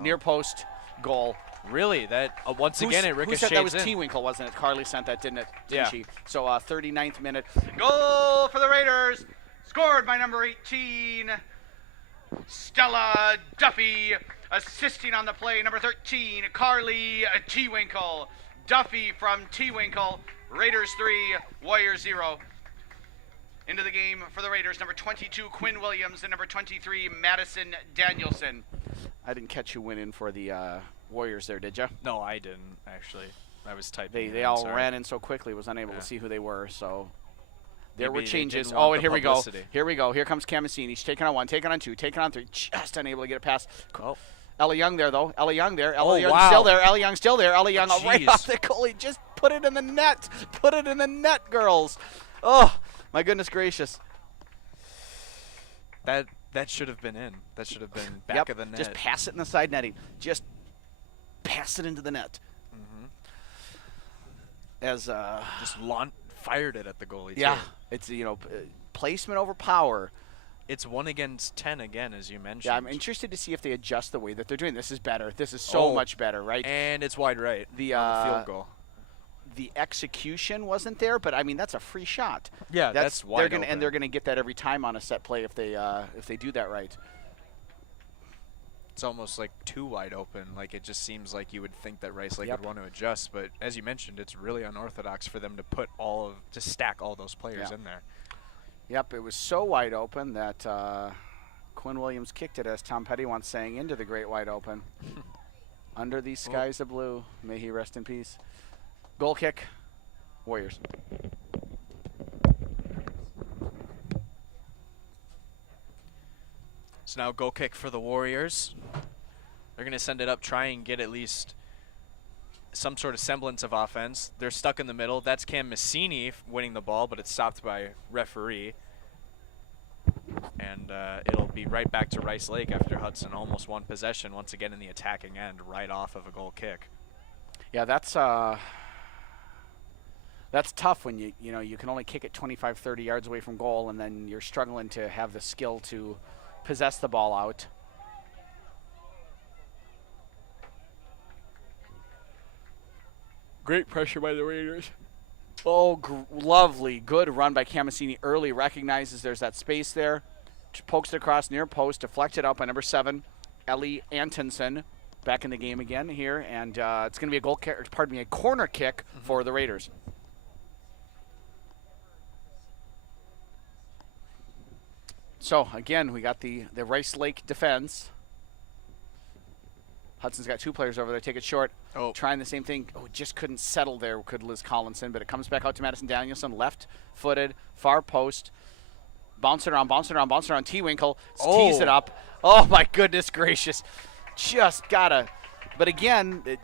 Near post. Goal. Really? That once again it ricochets Who said that was in. T-Winkle, wasn't it? Carly sent that, didn't Yeah. she? So 39th minute. Goal for the Raiders. Scored by number 18, Stella Duffy. Assisting on the play, number 13, Carly T-Winkle. Duffy from T-Winkle. Raiders 3, Warriors 0. Into the game for the Raiders, number 22, Quinn Williams, and number 23, Madison Danielson. I didn't catch who went in for the Warriors there, did you? No, I didn't, actually. I was typing. They all ran in so quickly, was unable to see who they were, so there Maybe were changes. they didn't want And the here we go. publicity. Here we go. Here comes Camasini. She's taking on 1, taking on 2, taking on 3, just unable to get it past. Oh. Ella Young there, though. Ella Young there. Ella Young wow. still there. Ella Young still there. Ella Young right jeez. off the goalie. Just put it in the net. Put it in the net, girls. Oh, my goodness gracious. That should have been in. That should have been back of the net. Just pass it in the side netting. Just pass it into the net. As Just fired it at the goalie. yeah, too. it's placement over power. It's 1 against 10 again, as you mentioned. Yeah, I'm interested to see if they adjust the way that they're doing. This is better. This is so much better, right? And it's wide right. The on the field goal. The execution wasn't there, but I mean that's a free shot. Yeah, that's wide they're gonna open. and they're gonna get that every time on a set play if they do that right. It's almost like too wide open. Like it just seems like you would think that Rice Lake Yep. would want to adjust, but as you mentioned, it's really unorthodox for them to stack all those players in there. Yep, it was so wide open that Quinn Williams kicked it, as Tom Petty once sang, into the great wide open. Under these skies of blue, may he rest in peace. Goal kick, Warriors. So now goal kick for the Warriors. They're going to send it up, try and get at least some sort of semblance of offense. They're stuck in the middle. That's Cam Messini winning the ball, but it's stopped by referee. And it'll be right back to Rice Lake after Hudson almost won possession once again in the attacking end right off of a goal kick. Yeah, that's tough when you can only kick it 25, 30 yards away from goal, and then you're struggling to have the skill to possess the ball out. Great pressure by the Raiders. Oh, lovely. Good run by Camasini early. Recognizes there's that space there. Pokes it across near post. Deflected out by number 7, Ellie Antonsen. Back in the game again here. And it's going to be a corner kick for the Raiders. So, again, we got the Rice Lake defense. Hudson's got 2 players over there. Take it short. Oh. Trying the same thing. Oh, just couldn't settle there, could Liz Collinson. But it comes back out to Madison Danielson. Left-footed, far post. Bouncing around. T-Winkle tees it up. Oh, my goodness gracious. Just gotta. But again, they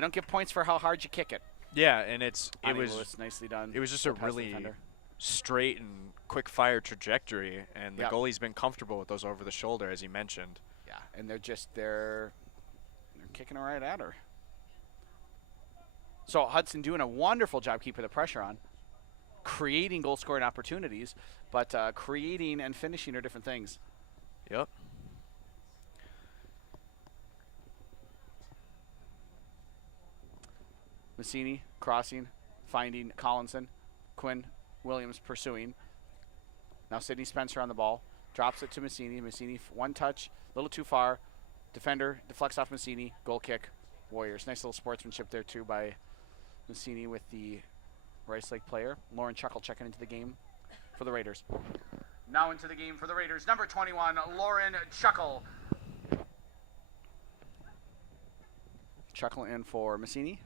don't give points for how hard you kick it. Yeah, and it Lewis, was nicely done. it was just a Past the really defender. straight and quick fire trajectory, and the Yep. goalie's been comfortable with those over the shoulder, as you mentioned. Yeah, and they're kicking it right at her. So Hudson doing a wonderful job keeping the pressure on, creating goal scoring opportunities, but creating and finishing are different things. Yep. Massini crossing, finding Collinson, Quinn Williams pursuing. Now Sidney Spencer on the ball, drops it to Massini. Massini one touch, a little too far. Defender deflects off Massini, goal kick, Warriors. Nice little sportsmanship there too by Massini with the Rice Lake player. Lauren Chuckle checking into the game for the Raiders. Now into the game for the Raiders, number 21, Lauren Chuckle. Chuckle in for Massini.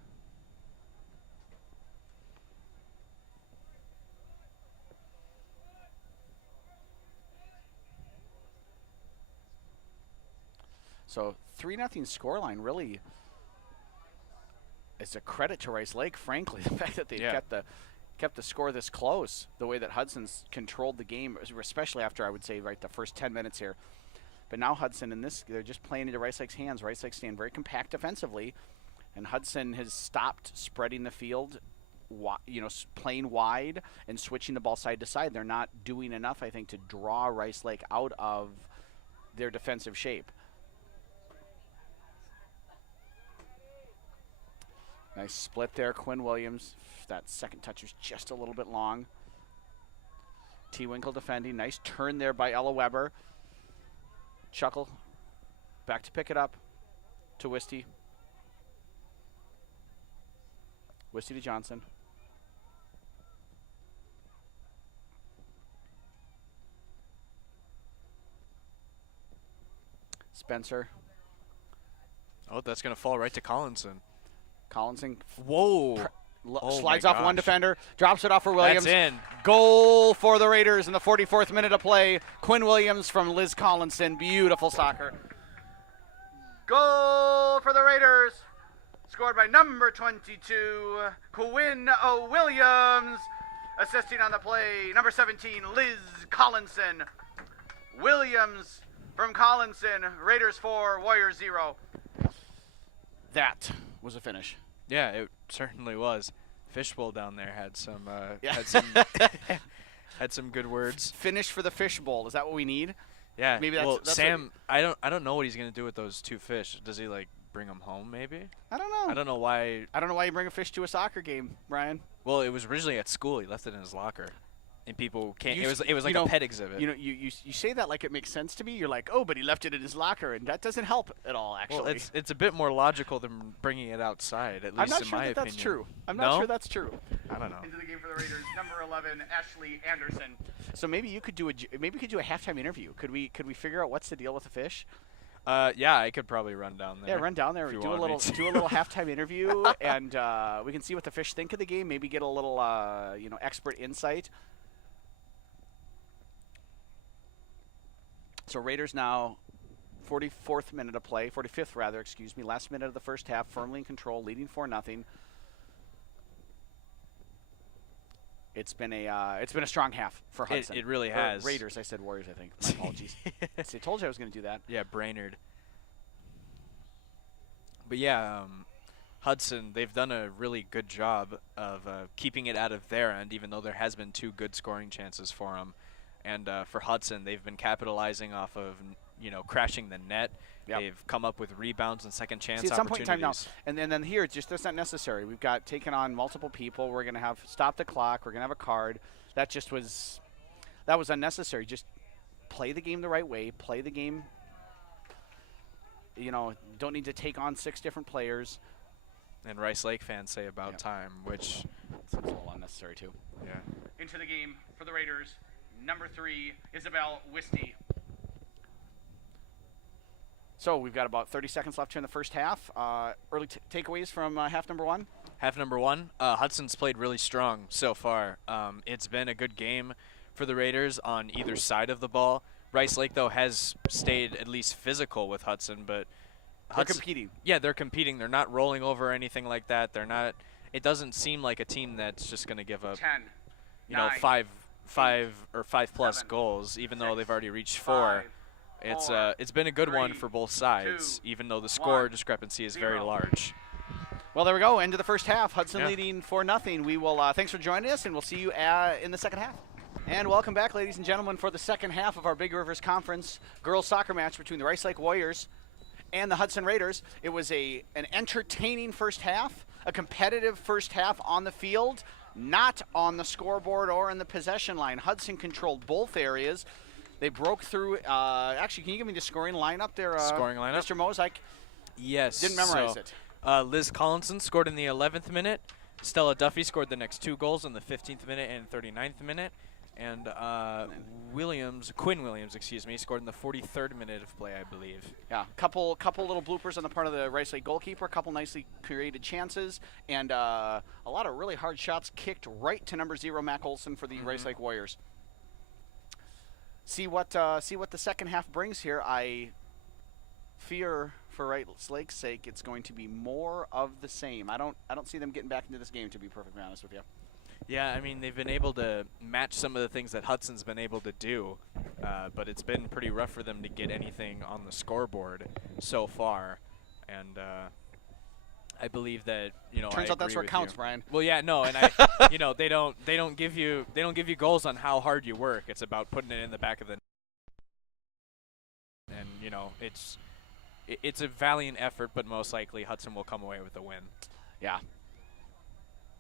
So 3-0 scoreline really is a credit to Rice Lake, frankly. The fact that they kept the score this close, the way that Hudson's controlled the game, especially after, I would say, right, the first 10 minutes here. But now Hudson in this, they're just playing into Rice Lake's hands. Rice Lake staying very compact defensively, and Hudson has stopped spreading the field, playing wide and switching the ball side to side. They're not doing enough, I think, to draw Rice Lake out of their defensive shape. Nice split there, Quinn Williams. That second touch was just a little bit long. T. Winkle defending. Nice turn there by Ella Weber. Chuckle back to pick it up to Wisty. Wisty to Johnson. Spencer. Oh, that's going to fall right to Collinson. Collinson. Whoa. Slides off one defender, drops it off for Williams. That's in. Goal for the Raiders in the 44th minute of play. Quinn Williams from Liz Collinson. Beautiful soccer. Goal for the Raiders. Scored by number 22, Quinn Williams. Assisting on the play, number 17, Liz Collinson. Williams from Collinson. Raiders 4, Warriors 0. That was a finish. Yeah, it certainly was. Fishbowl down there had some had some good words. Finish for the fishbowl. Is that what we need? Yeah. Maybe that's Sam. I don't know what he's gonna do with those two fish. Does he bring them home? Maybe. I don't know. I don't know why. I don't know why you bring a fish to a soccer game, Brian. Well, it was originally at school. He left it in his locker, and people can't. It was like a pet exhibit. You say that like it makes sense to me. You're like, oh, but he left it in his locker, and that doesn't help at all. Actually, well, it's a bit more logical than bringing it outside. At least in my opinion. That's true. I'm not sure that's true. I don't know. Into the game for the Raiders, number 11, Ashley Anderson. So maybe you could do a halftime interview. Could we figure out what's the deal with the fish? Yeah, I could probably run down there. Yeah, run down there. Do a little halftime interview, and we can see what the fish think of the game. Maybe get a little expert insight. So Raiders now, 45th minute of play, 45th rather, excuse me, last minute of the first half, firmly in control, leading 4-0. It's been a strong half for Hudson. It really has. Raiders, I said Warriors, I think. My apologies. I told you I was going to do that. Yeah, Brainerd. But yeah, Hudson, they've done a really good job of keeping it out of their end, even though there has been 2 good scoring chances for them. And for Hudson, they've been capitalizing off of, crashing the net. Yep. They've come up with rebounds and second chance opportunities. At some point in time now, and then here, that's not necessary. We've got taken on multiple people. We're going to have stop the clock. We're going to have a card. That was unnecessary. Just play the game the right way. Play the game. Don't need to take on 6 different players. And Rice Lake fans say about time, which seems a little unnecessary too. Yeah. Into the game for the Raiders, number 3, Isabel Wisty. So we've got about 30 seconds left here in the first half. Early takeaways from half number 1? Half number 1, Hudson's played really strong so far. It's been a good game for the Raiders on either side of the ball. Rice Lake, though, has stayed at least physical with Hudson, but they're competing. Yeah, they're competing. They're not rolling over or anything like that. They're not it doesn't seem like a team that's just going to give up 10, you know, 9, five plus 7, goals, even though 6, they've already reached 4. 5, It's been a good 3, one for both sides, 2, even though the score 1, discrepancy is very 0. large. Well, there we go. End of the first half. Hudson Yeah. leading 4-0. We will. Thanks for joining us, and we'll see you in the second half. And welcome back, ladies and gentlemen, for the second half of our Big Rivers Conference girls soccer match between the Rice Lake Warriors and the Hudson Raiders. It was an entertaining first half, a competitive first half on the field, not on the scoreboard or in the possession line. Hudson controlled both areas. They broke through. Actually, can you give me the scoring lineup there, Scoring lineup? Mr. Mose? Yes. Didn't memorize it. Liz Collinson scored in the 11th minute. Stella Duffy scored the next 2 goals in the 15th minute and 39th minute. And Quinn Williams, scored in the 43rd minute of play, I believe. Yeah, couple little bloopers on the part of the Rice Lake goalkeeper, a couple nicely created chances, and a lot of really hard shots kicked right to number 0, Mac Olson, for the Rice Lake Warriors. See what the second half brings here. I fear for Rice Lake's sake it's going to be more of the same. I don't see them getting back into this game, to be perfectly honest with you. Yeah, I mean, they've been able to match some of the things that Hudson's been able to do, but it's been pretty rough for them to get anything on the scoreboard so far. And I believe that, you know, Turns I out that's agree where it with counts, you. Brian. Well, yeah, no, and you know, they don't give you goals on how hard you work. It's about putting it in the back of the net. And you know, it's a valiant effort, but most likely Hudson will come away with a win. Yeah.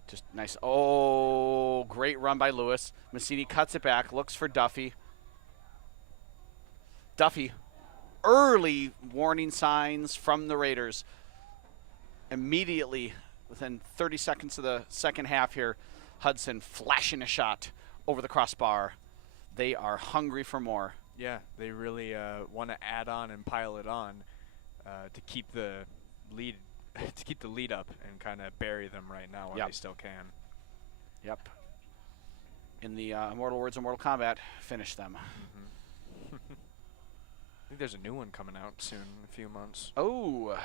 Just nice. Oh, great run by Lewis. Massini cuts it back, looks for Duffy. Duffy, early warning signs from the Raiders. Immediately, within 30 seconds of the second half here, Hudson flashing a shot over the crossbar. They are hungry for more. Yeah, they really want to add on and pile it on to keep the lead up and kind of bury them right now while they still can. Yep. In the immortal words of Mortal Kombat, finish them. I think there's a new one coming out soon in a few months. Oh.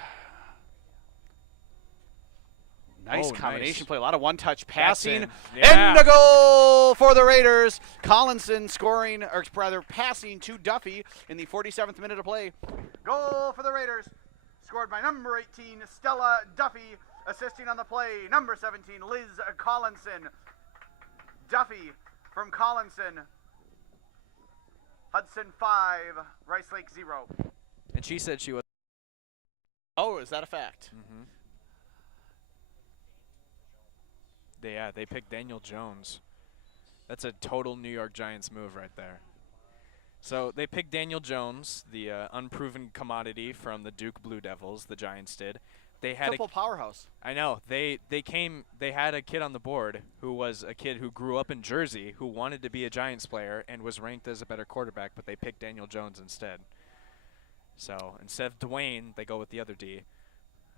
Nice combination nice. play. A lot of one-touch passing. Yeah. And a goal for the Raiders. Collinson scoring, or rather passing to Duffy in the 47th minute of play. Goal for the Raiders. Scored by number 18, Stella Duffy. Assisting on the play, number 17, Liz Collinson. Duffy from Collinson. Hudson 5, Rice Lake 0. And she said she was. Oh, is that a fact? Mm-hmm. They picked Daniel Jones. That's a total New York Giants move right there. So they picked Daniel Jones, the unproven commodity from the Duke Blue Devils. The Giants did. They had Triple powerhouse. I know. They had a kid on the board who was a kid who grew up in Jersey who wanted to be a Giants player and was ranked as a better quarterback, but they picked Daniel Jones instead. So instead of Dwayne, they go with the other D,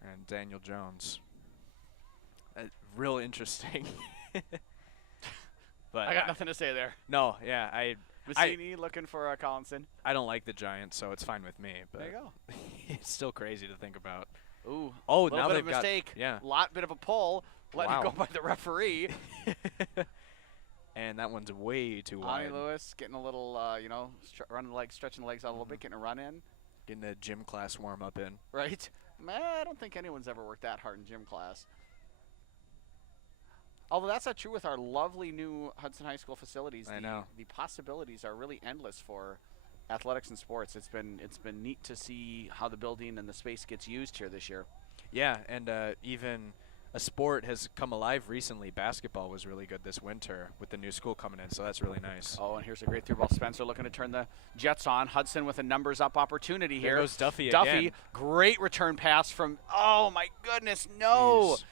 and Daniel Jones. Real interesting. But I got nothing to say there. No, yeah, Massini looking for Collinson. I don't like the Giants, so it's fine with me. But There you go. it's still crazy to think about. Ooh. Oh, little now bit they've of a mistake. got yeah. Bit of a pull. Let it Wow. go by the referee. And that one's way too wide. Ani Lewis getting a little, running the legs, stretching the legs out a little bit, getting a run in. Getting a gym class warm up in. Right? I don't think anyone's ever worked that hard in gym class. Although that's not true with our lovely new Hudson High School facilities. I know. The possibilities are really endless for athletics and sports. It's been neat to see how the building and the space gets used here this year. Yeah, and even a sport has come alive recently. Basketball was really good this winter with the new school coming in, so that's really nice. Oh, and here's a great through ball. Spencer looking to turn the Jets on. Hudson with a numbers up opportunity here. There goes Duffy Duffy, again. great return pass from, oh my goodness, no. Jeez.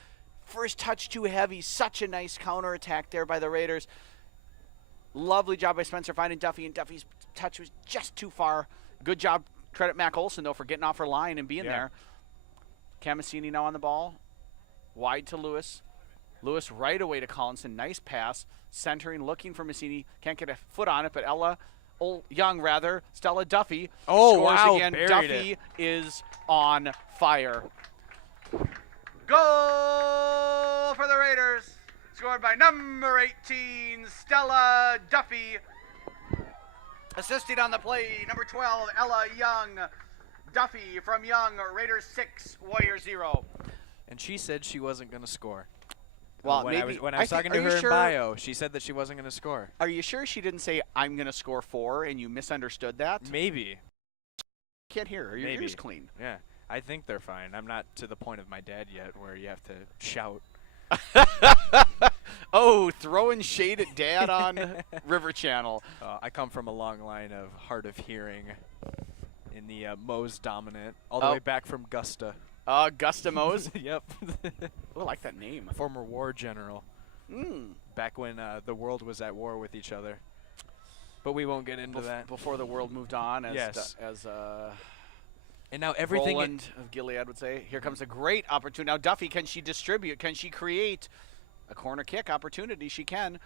First touch too heavy. Such a nice counterattack there by the Raiders. Lovely job by Spencer finding Duffy, and Duffy's touch was just too far. Good job. Credit Mac Olson, though, for getting off her line and being there. Camasini now on the ball. Wide to Lewis. Lewis right away to Collinson. Nice pass. Centering, looking for Massini. Can't get a foot on it, but Stella Duffy scores again. goal for the Raiders, scored by number 18, Stella Duffy. Assisting on the play, number 12, Ella Young. Duffy from Young, Raiders 6, Warriors 0. And she said she wasn't going to score. Well, when maybe, I was talking to her in bio, she said that she wasn't going to score. Are you sure she didn't say, I'm going to score 4, and you misunderstood that? Maybe. Can't hear her. Your ear's clean. Yeah, I think they're fine. I'm not to the point of my dad yet where you have to shout. Oh, throwing shade at Dad on River Channel. I come from a long line of hard of hearing in the Mose dominant, all the way back from Gusta. Gusta Mose? Yep. Oh, I like that name. Former war general. Back when the world was at war with each other. But we won't get into that. Before the world moved on, as yes. And now everything Roland of Gilead would say. Here comes a great opportunity. Now Duffy, can she distribute? Can she create a corner kick opportunity? She can.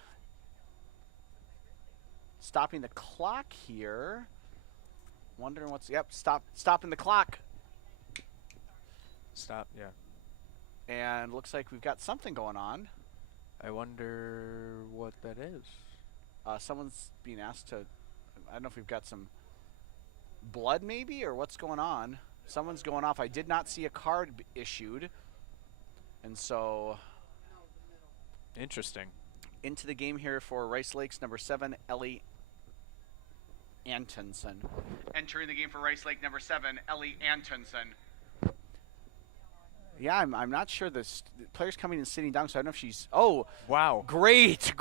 Stopping the clock here. Wondering what's stopping the clock. Stop, yeah. And looks like we've got something going on. I wonder what that is. Someone's being asked to, I don't know if we've got some blood maybe, or what's going on. Someone's going off. I did not see a card issued. And so. Interesting. Into the game here for Rice Lakes, number 7, Ellie Antonsen. Entering the game for Rice Lake, number 7, Ellie Antonsen. Yeah, I'm not sure the player's coming and sitting down, so I don't know if she's. Oh, wow. Great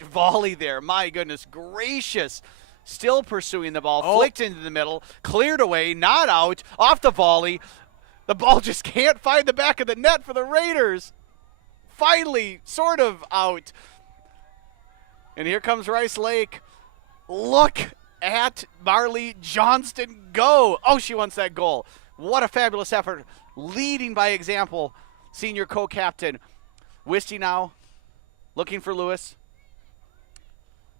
volley there. My goodness gracious. Still pursuing the ball, flicked into the middle, cleared away, not out, off the volley. The ball just can't find the back of the net for the Raiders. Finally, sort of out. And here comes Rice Lake. Look at Marley Johnston go. Oh, she wants that goal. What a fabulous effort. Leading by example, senior co-captain. Wisty now looking for Lewis.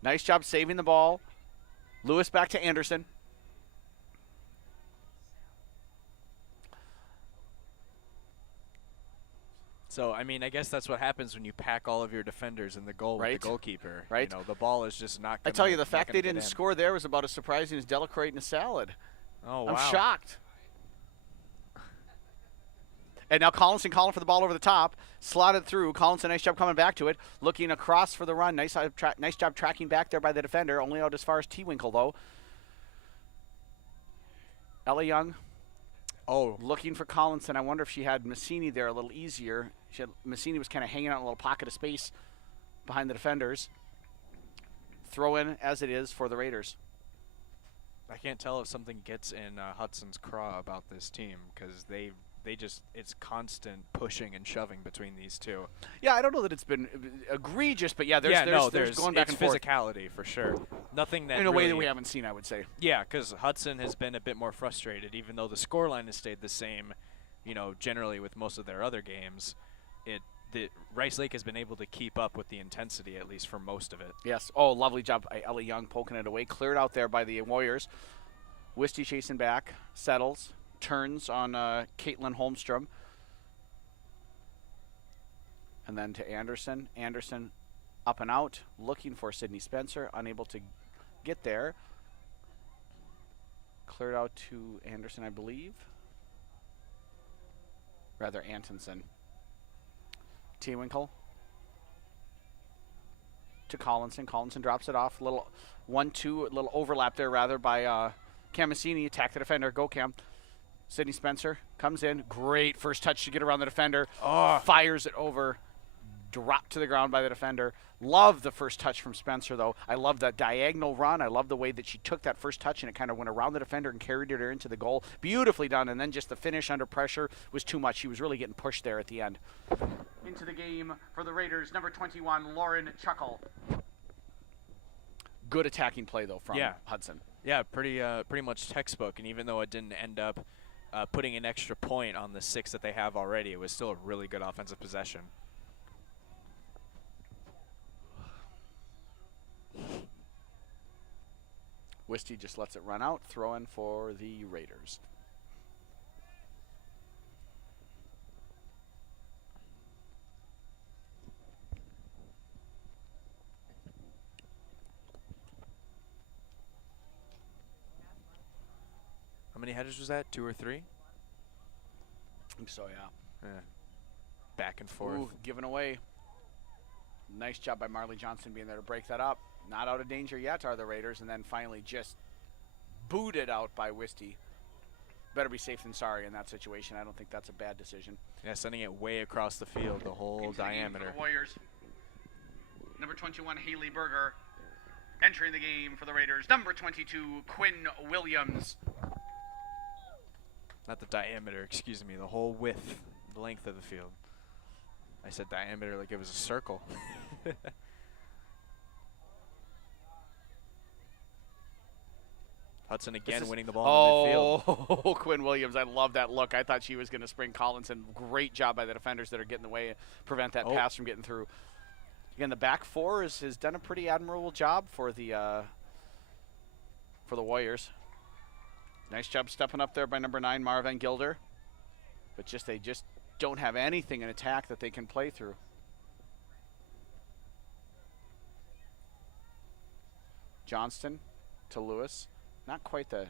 Nice job saving the ball. Lewis back to Anderson. So, I mean, I guess that's what happens when you pack all of your defenders in the goal with the goalkeeper. Right. You know, the ball is just not I tell you, the fact they didn't score there was about as surprising as Delacroix eating a salad. Oh, wow. I'm shocked. And now Collinson calling for the ball over the top. Slotted through. Collinson, nice job coming back to it. Looking across for the run. Nice job tracking back there by the defender. Only out as far as T-Winkle, though. Ella Young. Oh. Looking for Collinson. I wonder if she had Massini there a little easier. Massini was kind of hanging out in a little pocket of space behind the defenders. Throw in as it is for the Raiders. I can't tell if something gets in Hudson's craw about this team because they just, it's constant pushing and shoving between these two. Yeah, I don't know that it's been egregious, but yeah, there's going back and forth. It's physicality for sure. Nothing that in a way that we haven't seen, I would say. Yeah, because Hudson has been a bit more frustrated, even though the scoreline has stayed the same. You know, generally with most of their other games, the Rice Lake has been able to keep up with the intensity at least for most of it. Yes. Oh, lovely job by Ellie Young poking it away, cleared out there by the Warriors. Wisty chasing back, settles. Turns on Caitlin Holmstrom. And then to Anderson. Anderson up and out, looking for Sydney Spencer, unable to get there. Cleared out to Anderson, I believe. Rather, Antonsen. T-Winkle to Collinson. Collinson drops it off. Little 1-2, little overlap there, rather, by Camasini. Attack the defender. Go, Cam. Sydney Spencer comes in. Great first touch to get around the defender. Fires it over. Dropped to the ground by the defender. Love the first touch from Spencer, though. I love that diagonal run. I love the way that she took that first touch and it kind of went around the defender and carried her into the goal. Beautifully done. And then just the finish under pressure was too much. She was really getting pushed there at the end. Into the game for the Raiders, number 21, Lauren Chuckle. Good attacking play, though, from Hudson. Yeah, pretty much textbook. And even though it didn't end up putting an extra point on the 6 that they have already, it was still a really good offensive possession. Wisty just lets it run out. Throw in for the Raiders. many headers was that? 2 or 3? I think so, yeah. Yeah. Back and forth. Ooh, given away. Nice job by Marley Johnson being there to break that up. Not out of danger yet are the Raiders, and then finally just booted out by Wisty. Better be safe than sorry in that situation. I don't think that's a bad decision. Yeah, sending it way across the field, the whole diameter. The Warriors. Number 21, Haley Berger. Entering the game for the Raiders, number 22, Quinn Williams. Not the diameter, excuse me, the whole width, the length of the field. I said diameter like it was a circle. Hudson again winning the ball in the midfield. Oh, Quinn Williams, I love that look. I thought she was going to spring Collinson. Great job by the defenders that are getting in the way and prevent that pass from getting through. Again, the back four has done a pretty admirable job for the Warriors. Nice job stepping up there by number 9, Marvin Gilder. But they just don't have anything in attack that they can play through. Johnston to Lewis. Not quite the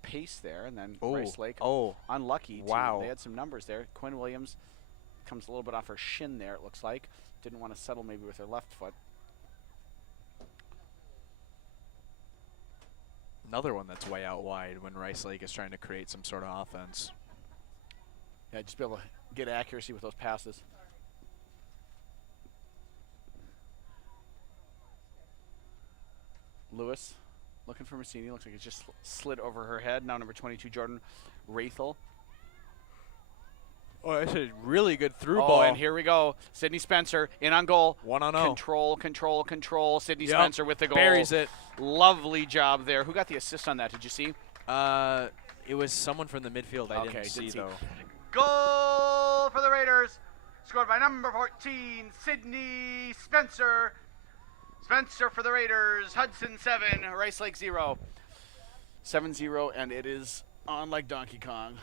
pace there. And then Rice Lake unlucky. Wow. They had some numbers there. Quinn Williams comes a little bit off her shin there, it looks like. Didn't want to settle maybe with her left foot. Another one that's way out wide when Rice Lake is trying to create some sort of offense. Yeah, just be able to get accuracy with those passes. Lewis looking for Massini. Looks like it just slid over her head. Now number 22, Jordan Rathel. Oh, that's a really good through Oh, ball. and here we go. Sydney Spencer in on goal. 1-0. Control, control, control. Sydney Spencer with the goal. Buries it. Lovely job there. Who got the assist on that? Did you see? It was someone from the midfield. I didn't see, though. Goal for the Raiders. Scored by number 14, Sydney Spencer. Spencer for the Raiders. Hudson 7, Rice Lake 0. 7-0, and it is on like Donkey Kong.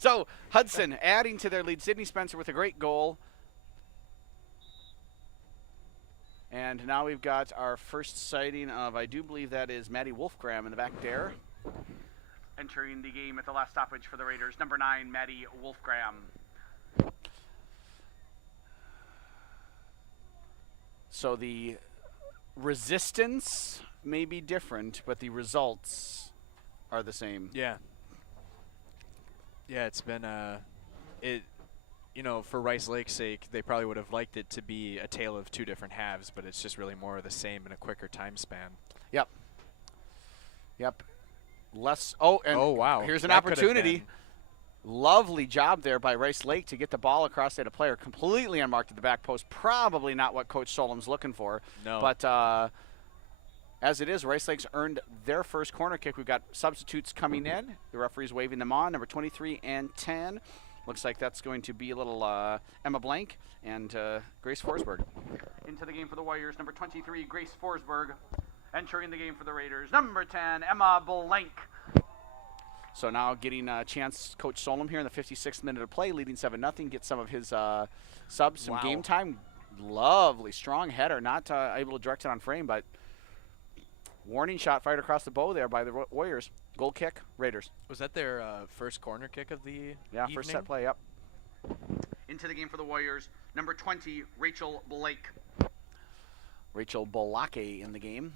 So Hudson adding to their lead. Sydney Spencer with a great goal. And now we've got our first sighting of, I do believe that is Maddie Wolfgram in the back there. Entering the game at the last stoppage for the Raiders, number 9, Maddie Wolfgram. So the resistance may be different, but the results are the same. Yeah. Yeah, it's been for Rice Lake's sake, they probably would have liked it to be a tale of two different halves, but it's just really more of the same in a quicker time span. Yep. Less. Oh, and wow. Here's an opportunity. Lovely job there by Rice Lake to get the ball across. They had a player completely unmarked at the back post. Probably not what Coach Solom's looking for. No. But as it is, Rice Lake's earned their first corner kick. We've got substitutes coming in. The referee's waving them on, number 23 and 10. Looks like that's going to be a little Emma Blank and Grace Forsberg. Into the game for the Warriors, number 23, Grace Forsberg. Entering the game for the Raiders, number 10, Emma Blank. So now getting a chance, Coach Solom here in the 56th minute of play, leading 7-0. Get some of his subs, some game time. Lovely, strong header. Not able to direct it on frame, but warning shot fired across the bow there by the Warriors. Goal kick, Raiders. Was that their first corner kick of the evening? First set play, yep. Into the game for the Warriors, number 20, Rachel Blake. Rachel Bolake in the game.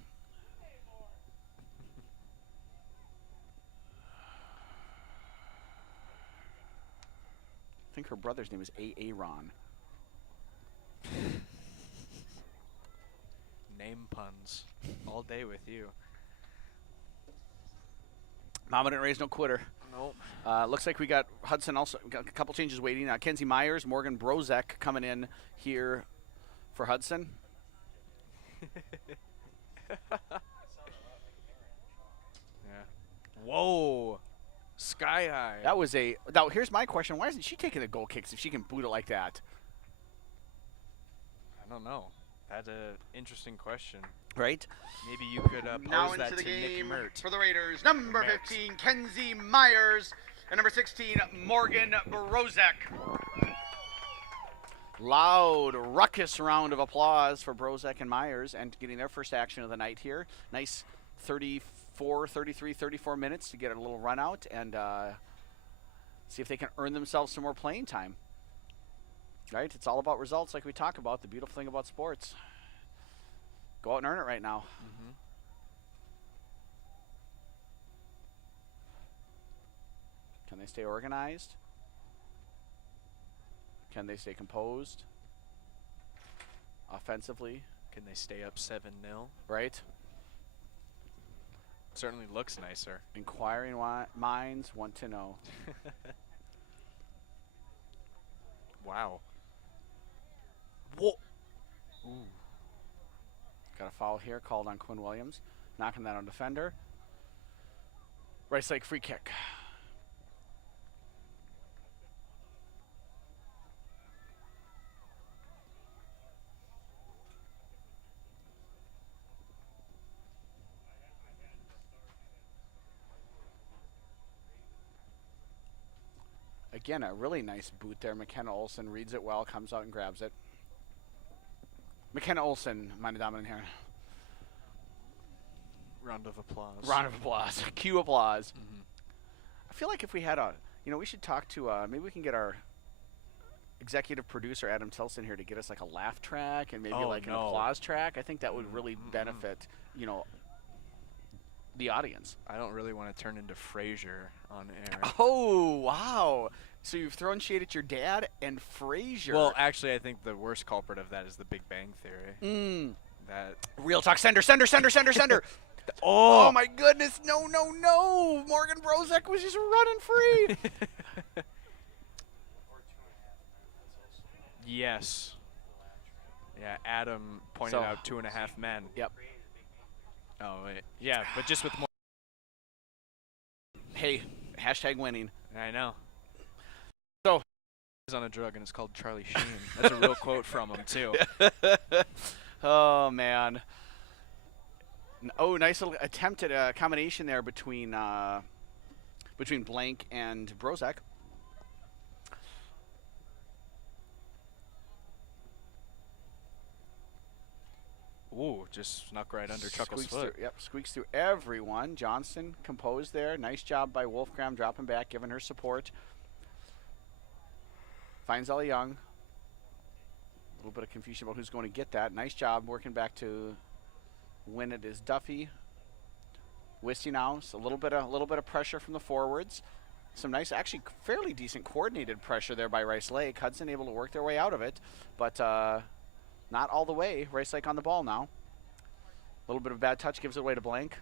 I think her brother's name is Aaron. Name puns all day with you. Mama didn't raise no quitter. Nope. Looks like we got Hudson also got a couple changes waiting. Kenzie Myers, Morgan Brozek coming in here for Hudson. Yeah. Whoa. Sky high. That was a. Now here's my question: why isn't she taking the goal kicks if she can boot it like that? I don't know. That's an interesting question. Right. Maybe you could now pose that into the to Nick game Mert. for the Raiders. Number 15, Kenzie Myers. and number 16, Morgan Brozek. Loud, ruckus round of applause for Brozek and Myers and getting their first action of the night here. Nice 34 minutes to get a little run out and see if they can earn themselves some more playing time. Right? It's all about results like we talk about. The beautiful thing about sports. Go out and earn it right now. Mm-hmm. Can they stay organized? Can they stay composed? Offensively? Can they stay up 7-0? Right? Certainly looks nicer. Inquiring minds want to know. Wow. Whoa. Ooh. Got a foul here called on Quinn Williams. Knocking that on defender. Rice Lake free kick. Again, a really nice boot there. McKenna Olsen reads it well, comes out and grabs it. McKenna Olsen, meine Damen und Herren. Round of applause. Round of applause. Cue applause. Mm-hmm. I feel like if we had a, we should talk to, maybe we can get our executive producer, Adam Tilson, here to get us like a laugh track and maybe an applause track. I think that would really benefit, the audience. I don't really want to turn into Frasier on air. Oh, wow. So you've thrown shade at your dad and Frasier. Well, actually, I think the worst culprit of that is the Big Bang Theory. That real talk. Sender. Oh, my goodness. No. Morgan Brozek was just running free. Yes. Yeah, Adam pointed out 2.5 men. Yep. Oh, wait. Yeah, but just with more. Hey, hashtag winning. I know. So. He's on a drug and it's called Charlie Sheen. That's a real quote from him, too. Oh, man. Oh, nice little attempt at a combination there between Blank and Brozek. Ooh, just snuck right under Chuckle's foot. Squeaks through everyone. Johnston composed there. Nice job by Wolfgram dropping back, giving her support. Finds Ellie Young. A little bit of confusion about who's going to get that. Nice job working back to win it is Duffy. Wisty now. So a little bit of pressure from the forwards. Some nice, actually fairly decent coordinated pressure there by Rice Lake. Hudson able to work their way out of it, but not all the way. Rice Lake on the ball now. A little bit of bad touch gives it away to Blank.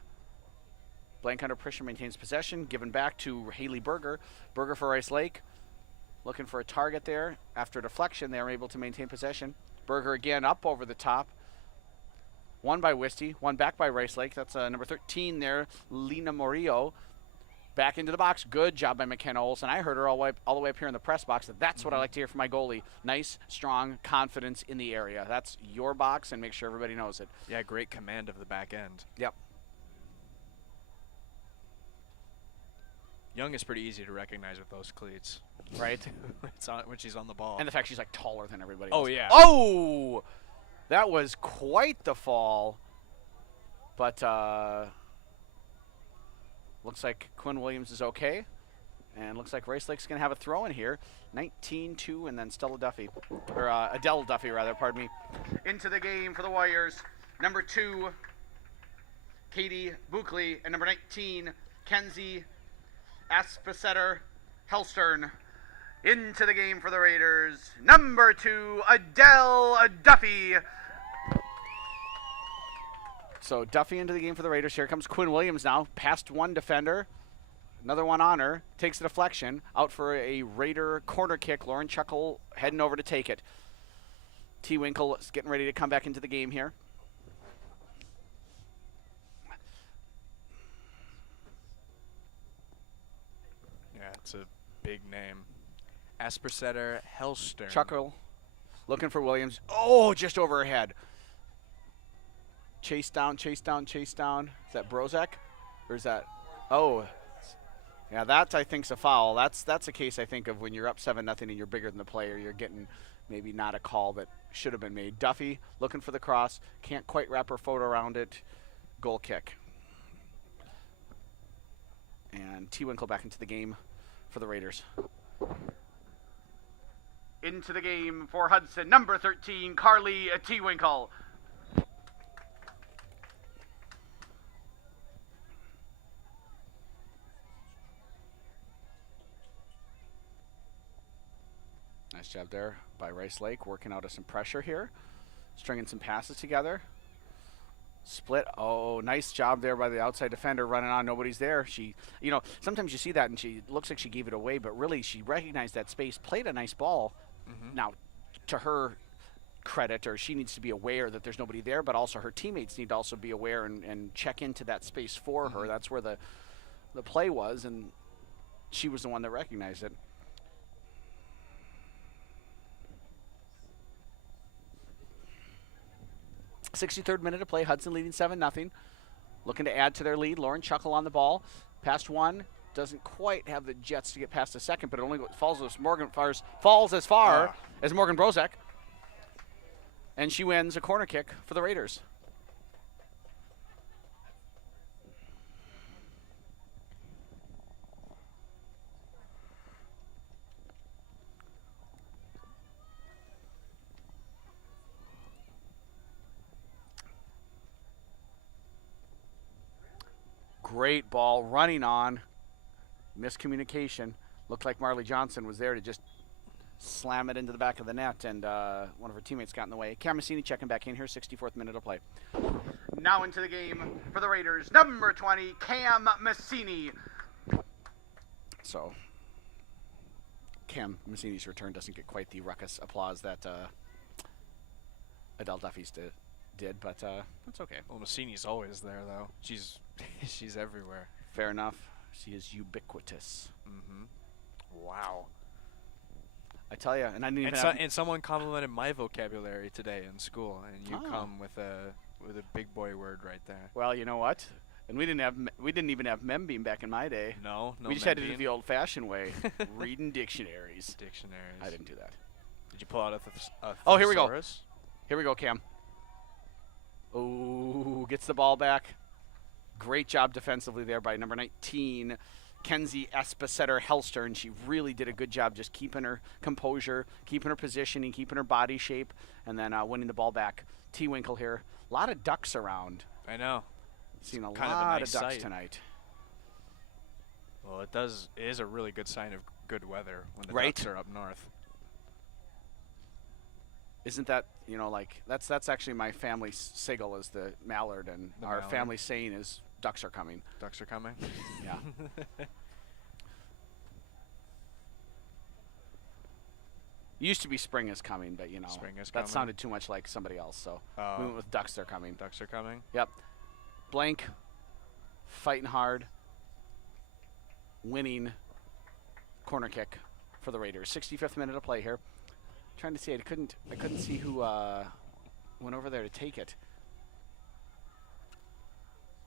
Blank under pressure maintains possession. Given back to Haley Berger. Berger for Rice Lake. Looking for a target there. After deflection, they were able to maintain possession. Berger again up over the top. One by Wisty. One back by Rice Lake. That's number 13 there, Lena Morillo. Back into the box. Good job by McKenna Olsen. I heard her all the way up here in the press box. That's what I like to hear from my goalie. Nice, strong confidence in the area. That's your box, and make sure everybody knows it. Yeah, great command of the back end. Yep. Young is pretty easy to recognize with those cleats. Right? When she's on the ball. And the fact she's like taller than everybody else. else. Oh, yeah. Oh! That was quite the fall. But looks like Quinn Williams is okay. And looks like Rice Lake's going to have a throw in here. 19-2, and then Stella Duffy. Or Adele Duffy, rather, pardon me. Into the game for the Warriors. Number 2, Katie Buckley. And number 19, Kenzie Aspesetter Hellstern. Into the game for the Raiders. Number 2, Adele Duffy. So Duffy into the game for the Raiders. Here comes Quinn Williams now. Past one defender. Another one on her. Takes the deflection. Out for a Raider corner kick. Lauren Chuckle heading over to take it. T. Winkle is getting ready to come back into the game here. Yeah, it's a big name. Aspersetter Hellstern. Chuckle looking for Williams. Oh, just over her head. Chase down. Is that Brozek? Or is that... Oh. Yeah, that I think's a foul. That's a case I think of when you're up 7-0 and you're bigger than the player. You're getting maybe not a call that should have been made. Duffy looking for the cross, can't quite wrap her foot around it. Goal kick. And T. Winkle back into the game for the Raiders. Into the game for Hudson, number 13, Carly T. Winkle. Nice job there by Rice Lake, working out of some pressure here, stringing some passes together. Split. Oh, nice job there by the outside defender running on. Nobody's there. She, sometimes you see that and she looks like she gave it away, but really she recognized that space, played a nice ball. Now, to her credit, or she needs to be aware that there's nobody there, but also her teammates need to also be aware and check into that space for her. That's where the play was, and she was the one that recognized it. 63rd minute of play. Hudson leading 7-0. Looking to add to their lead. Lauren Chuckle on the ball. Past one. Doesn't quite have the jets to get past the second, but it only falls as far as Morgan Brozek. And she wins a corner kick for the Raiders. Great ball, running on. Miscommunication. Looked like Marley Johnson was there to just slam it into the back of the net, and one of her teammates got in the way. Cam Massini checking back in here, 64th minute of play. Now into the game for the Raiders, number 20, Cam Massini. So, Cam Massini's return doesn't get quite the ruckus applause that Adele Duffy's did, but that's okay. Well, Massini's always there, though. She's everywhere. Fair enough. She is ubiquitous. Wow. I tell you, and I didn't even and someone complimented my vocabulary today in school, and you come with a big boy word right there. Well, you know what? And we didn't even have Membeam back in my day. No. We just had to do it the old-fashioned way, reading dictionaries. Dictionaries. I didn't do that. Did you pull out a thesaurus? Oh, here we go. Here we go, Cam. Oh, gets the ball back. Great job defensively there by number 19, Kenzie Espesetter-Helstern. She really did a good job just keeping her composure, keeping her positioning, keeping her body shape, and then winning the ball back. T. Winkle here. A lot of ducks around. I know. Seen a kind lot of of ducks sight tonight. Well, it is a really good sign of good weather when the Right. ducks are up north. Isn't that, that's actually my family sigil is the mallard, and The our mallard. family saying is ducks are coming. Ducks are coming? Yeah. Used to be spring is coming, but Spring is that coming. sounded too much like somebody else, so we went with ducks are coming. Ducks are coming? Yep. Blank, fighting hard, winning corner kick for the Raiders. 65th minute of play here. Trying to see, I couldn't see who went over there to take it.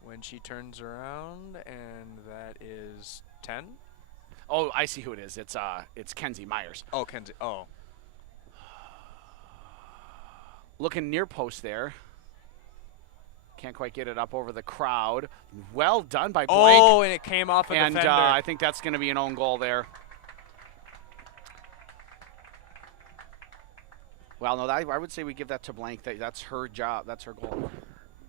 When she turns around, and that is 10? Oh, I see who it is. It's Kenzie Myers. Oh, Kenzie. Oh. Looking near post there. Can't quite get it up over the crowd. Well done by Blank. Oh, and it came off a and defender. I think that's going to be an own goal there. Well, no, I would say we give that to Blank. That's her job. That's her goal.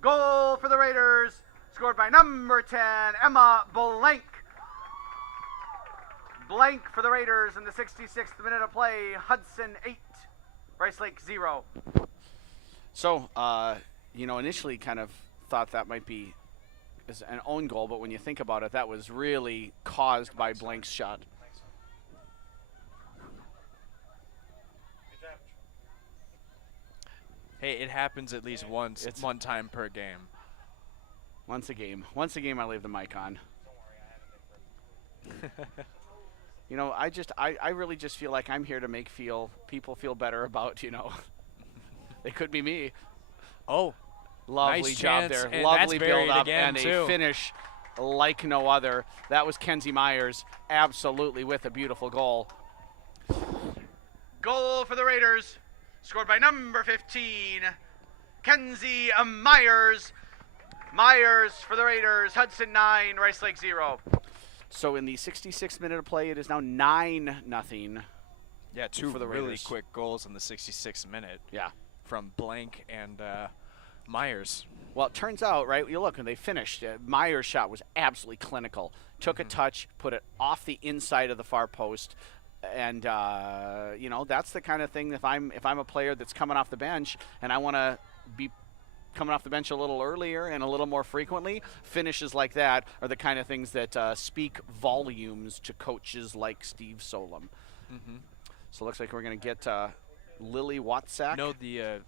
Goal for the Raiders, scored by number 10, Emma Blank. Blank for the Raiders in the 66th minute of play. Hudson 8, Rice Lake 0. So, initially kind of thought that might be as an own goal, but when you think about it, that was really caused by Blank's shot. Hey, it happens at least one time per game. Once a game. Once a game, I leave the mic on. I really just feel like I'm here to make people feel better about, it could be me. Oh, Lovely nice job chance, there. and Lovely that's buried build up again, and too. a finish like no other. That was Kenzie Myers, absolutely with a beautiful goal. Goal for the Raiders, scored by number 15, Kenzie Myers. Myers for the Raiders, Hudson 9, Rice Lake 0. So in the 66th minute of play, it is now 9-0. Yeah, two for the really Raiders. quick goals in the 66th minute. Yeah. From Blank and Myers. Well, it turns out, right, you look, when they finished, Myers' shot was absolutely clinical. Took a touch, put it off the inside of the far post, and, that's the kind of thing, if I'm a player that's coming off the bench and I want to be coming off the bench a little earlier and a little more frequently, finishes like that are the kind of things that speak volumes to coaches like Steve Solom. Mm-hmm. So it looks like we're going to get Lily Watsack. No, we're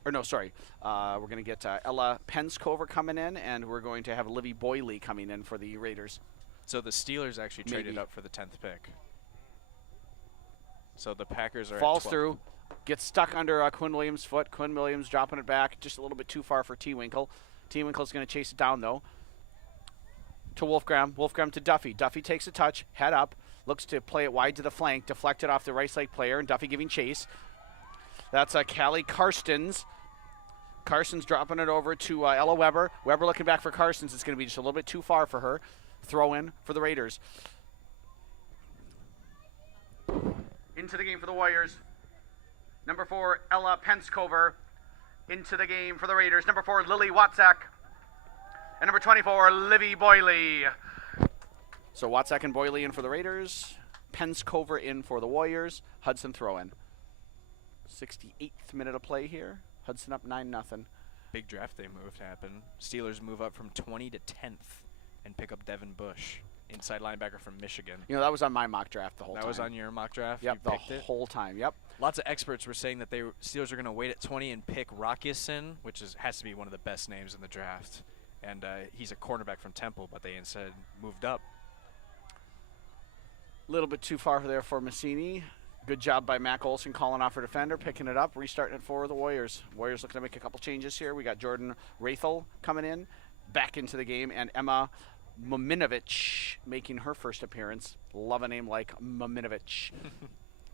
going to get Ella Penskover coming in, and we're going to have Livy Boyley coming in for the Raiders. So the Steelers actually traded up for the 10th pick. So the Packers are Falls at 12. through, gets stuck under Quinn Williams' foot. Quinn Williams dropping it back just a little bit too far for T-Winkle. T-Winkle's going to chase it down, though, to Wolfgram. Wolfgram to Duffy. Duffy takes a touch, head up, looks to play it wide to the flank, deflected off the Rice Lake player, and Duffy giving chase. That's Callie Karstens. Karstens dropping it over to Ella Weber. Weber looking back for Karstens. It's going to be just a little bit too far for her. Throw in for the Raiders. Into the game for the Warriors. Number 4, Ella Penskover. Into the game for the Raiders. Number 4, Lily Watsack. And number 24, Livy Boyley. So Watsack and Boyley in for the Raiders. Penskover in for the Warriors. Hudson throw in. 68th minute of play here. Hudson up 9-0. Big draft day move happened. Steelers move up from 20 to 10th and pick up Devin Bush, inside linebacker from Michigan. That was on my mock draft the whole time. That was on your mock draft? Yep, you picked the it? whole time, yep. Lots of experts were saying that Steelers are going to wait at 20 and pick Rockison, which has to be one of the best names in the draft. And he's a cornerback from Temple, but they instead moved up. A little bit too far there for Massini. Good job by Mac Olson calling off her defender, picking it up, restarting it for the Warriors. Warriors looking to make a couple changes here. We got Jordan Rathel coming in, back into the game, and Emma Mominovich making her first appearance. Love a name like Mominovich.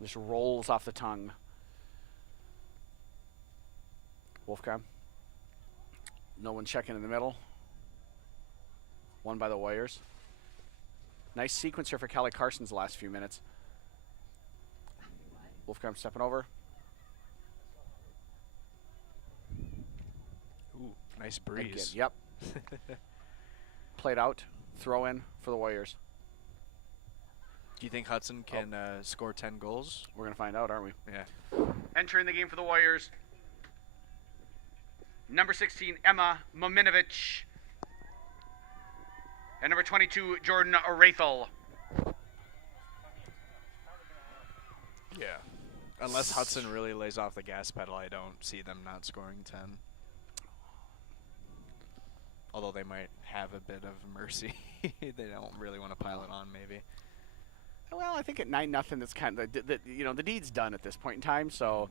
Just rolls off the tongue. Wolfgang. No one checking in the middle. Won by the Warriors. Nice sequence here for Callie Carson's the last few minutes. Wolfgram stepping over. Ooh, nice breeze. Yep. Played out. Throw in for the Warriors. Do you think Hudson can score 10 goals? We're going to find out, aren't we? Yeah. Entering the game for the Warriors. Number 16, Emma Mominovich. And number 22, Jordan Rathel. Yeah. Unless Hudson really lays off the gas pedal, I don't see them not scoring 10. Although they might have a bit of mercy. They don't really want to pile it on, maybe. Well, I think at 9-0, that's kind of the deed's done at this point in time. So,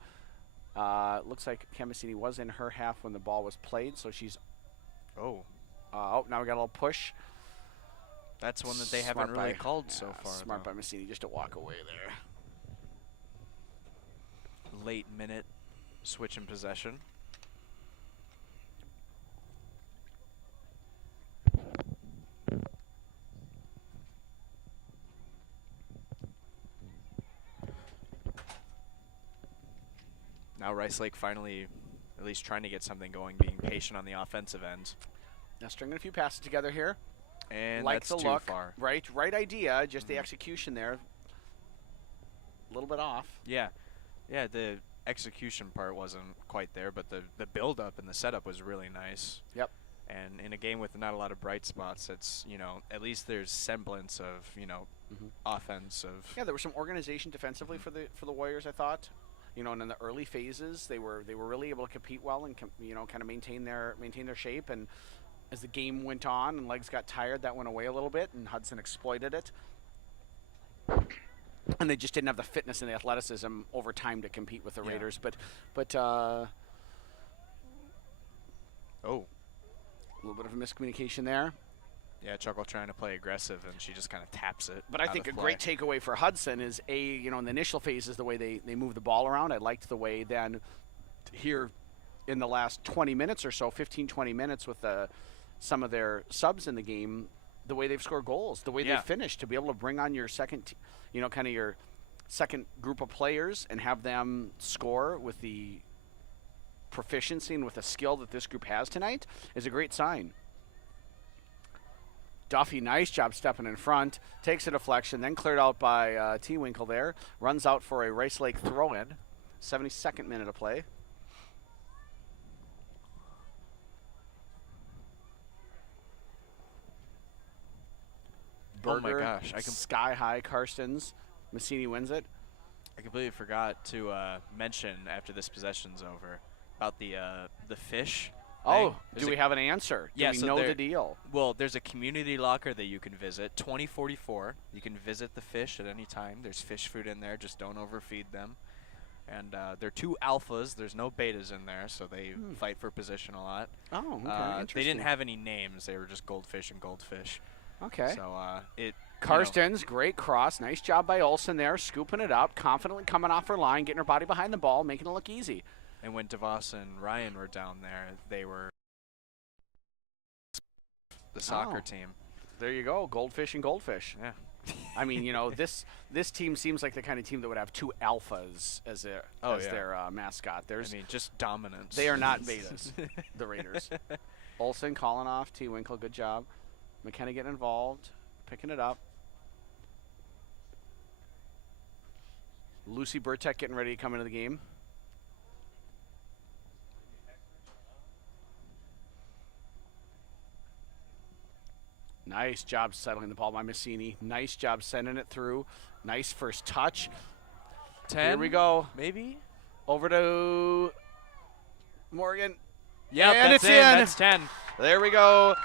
looks like Camasini was in her half when the ball was played. So she's. Oh, now we got a little push. That's one that they haven't really called so far. Smart by Massini just to walk away there. Late minute switch in possession. Now Rice Lake finally at least trying to get something going, being patient on the offensive end. Now stringing a few passes together here. And like that's the too look, far. Right idea, just the execution there. A little bit off. Yeah, the execution part wasn't quite there, but the build-up and the setup was really nice. Yep. And in a game with not a lot of bright spots, it's, at least there's semblance of, offensive. Yeah, there was some organization defensively for the Warriors, I thought. And in the early phases, they were really able to compete well and kind of maintain their shape. And as the game went on and legs got tired, that went away a little bit, and Hudson exploited it. And they just didn't have the fitness and the athleticism over time to compete with the Raiders. But oh, a little bit of a miscommunication there. Yeah, Chuckle trying to play aggressive, and she just kind of taps it. But I think a great takeaway for Hudson is, in the initial phases, the way they move the ball around. I liked the way then here in the last 20 minutes or so, 15, 20 minutes with some of their subs in the game, the way they've scored goals, the way they've finished, to be able to bring on your second, kind of your second group of players and have them score with the proficiency and with the skill that this group has tonight is a great sign. Duffy, nice job stepping in front, takes a deflection, then cleared out by T. Winkle there, runs out for a Rice Lake throw-in, 72nd minute of play. Berger, oh my gosh! Sky High Karstens. Massini wins it. I completely forgot to mention after this possession's over about the fish. Oh, do we have an answer? Do we know the deal? Well, there's a community locker that you can visit, 2044. You can visit the fish at any time. There's fish food in there. Just don't overfeed them. And they're 2 alphas. There's no betas in there, so they fight for position a lot. Oh, okay. Interesting. They didn't have any names. They were just goldfish and goldfish. Okay. So Karstens, great cross. Nice job by Olsen there, scooping it up, confidently coming off her line, getting her body behind the ball, making it look easy. And when DeVos and Ryan were down there, they were the soccer team. There you go, goldfish and goldfish. Yeah. I mean, this team seems like the kind of team that would have 2 alphas as their mascot. I mean, just dominance. They are not betas, the Raiders. Olsen calling off, T. Winkle, good job. McKenna getting involved, picking it up. Lucy Burtek getting ready to come into the game. Nice job settling the ball by Massini. Nice job sending it through. Nice first touch. 10. Here we go. Maybe. Over to Morgan. Yeah, and that's it's in. in. That's 10. There we go.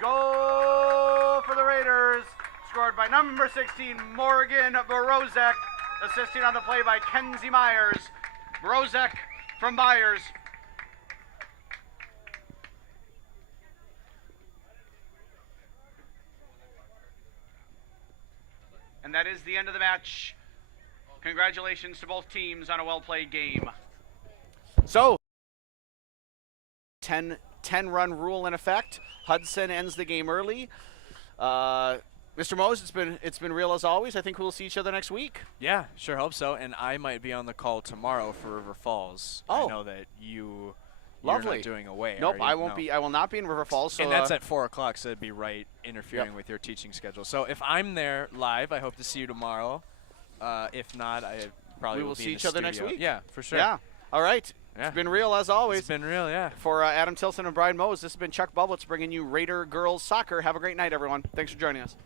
Goal for the Raiders. Scored by number 16, Morgan Borozek. Assisting on the play by Kenzie Myers. Borozek from Myers. And that is the end of the match. Congratulations to both teams on a well-played game. So, 10-run rule in effect. Hudson ends the game early. Mr. Mose, it's been real as always. I think we'll see each other next week. Yeah, sure hope so. And I might be on the call tomorrow for River Falls. Oh. I know that you're Lovely. not doing away. Nope, I won't be. I will not be in River Falls. So, and that's at 4 o'clock, so it'd be right interfering with your teaching schedule. So if I'm there live, I hope to see you tomorrow. If not, I probably will be see in each the other next studio. week. Yeah, for sure. Yeah. All right. Yeah. It's been real as always. It's been real, yeah. For Adam Tilson and Brian Mose, this has been Chuck Bublitz bringing you Raider Girls Soccer. Have a great night, everyone. Thanks for joining us.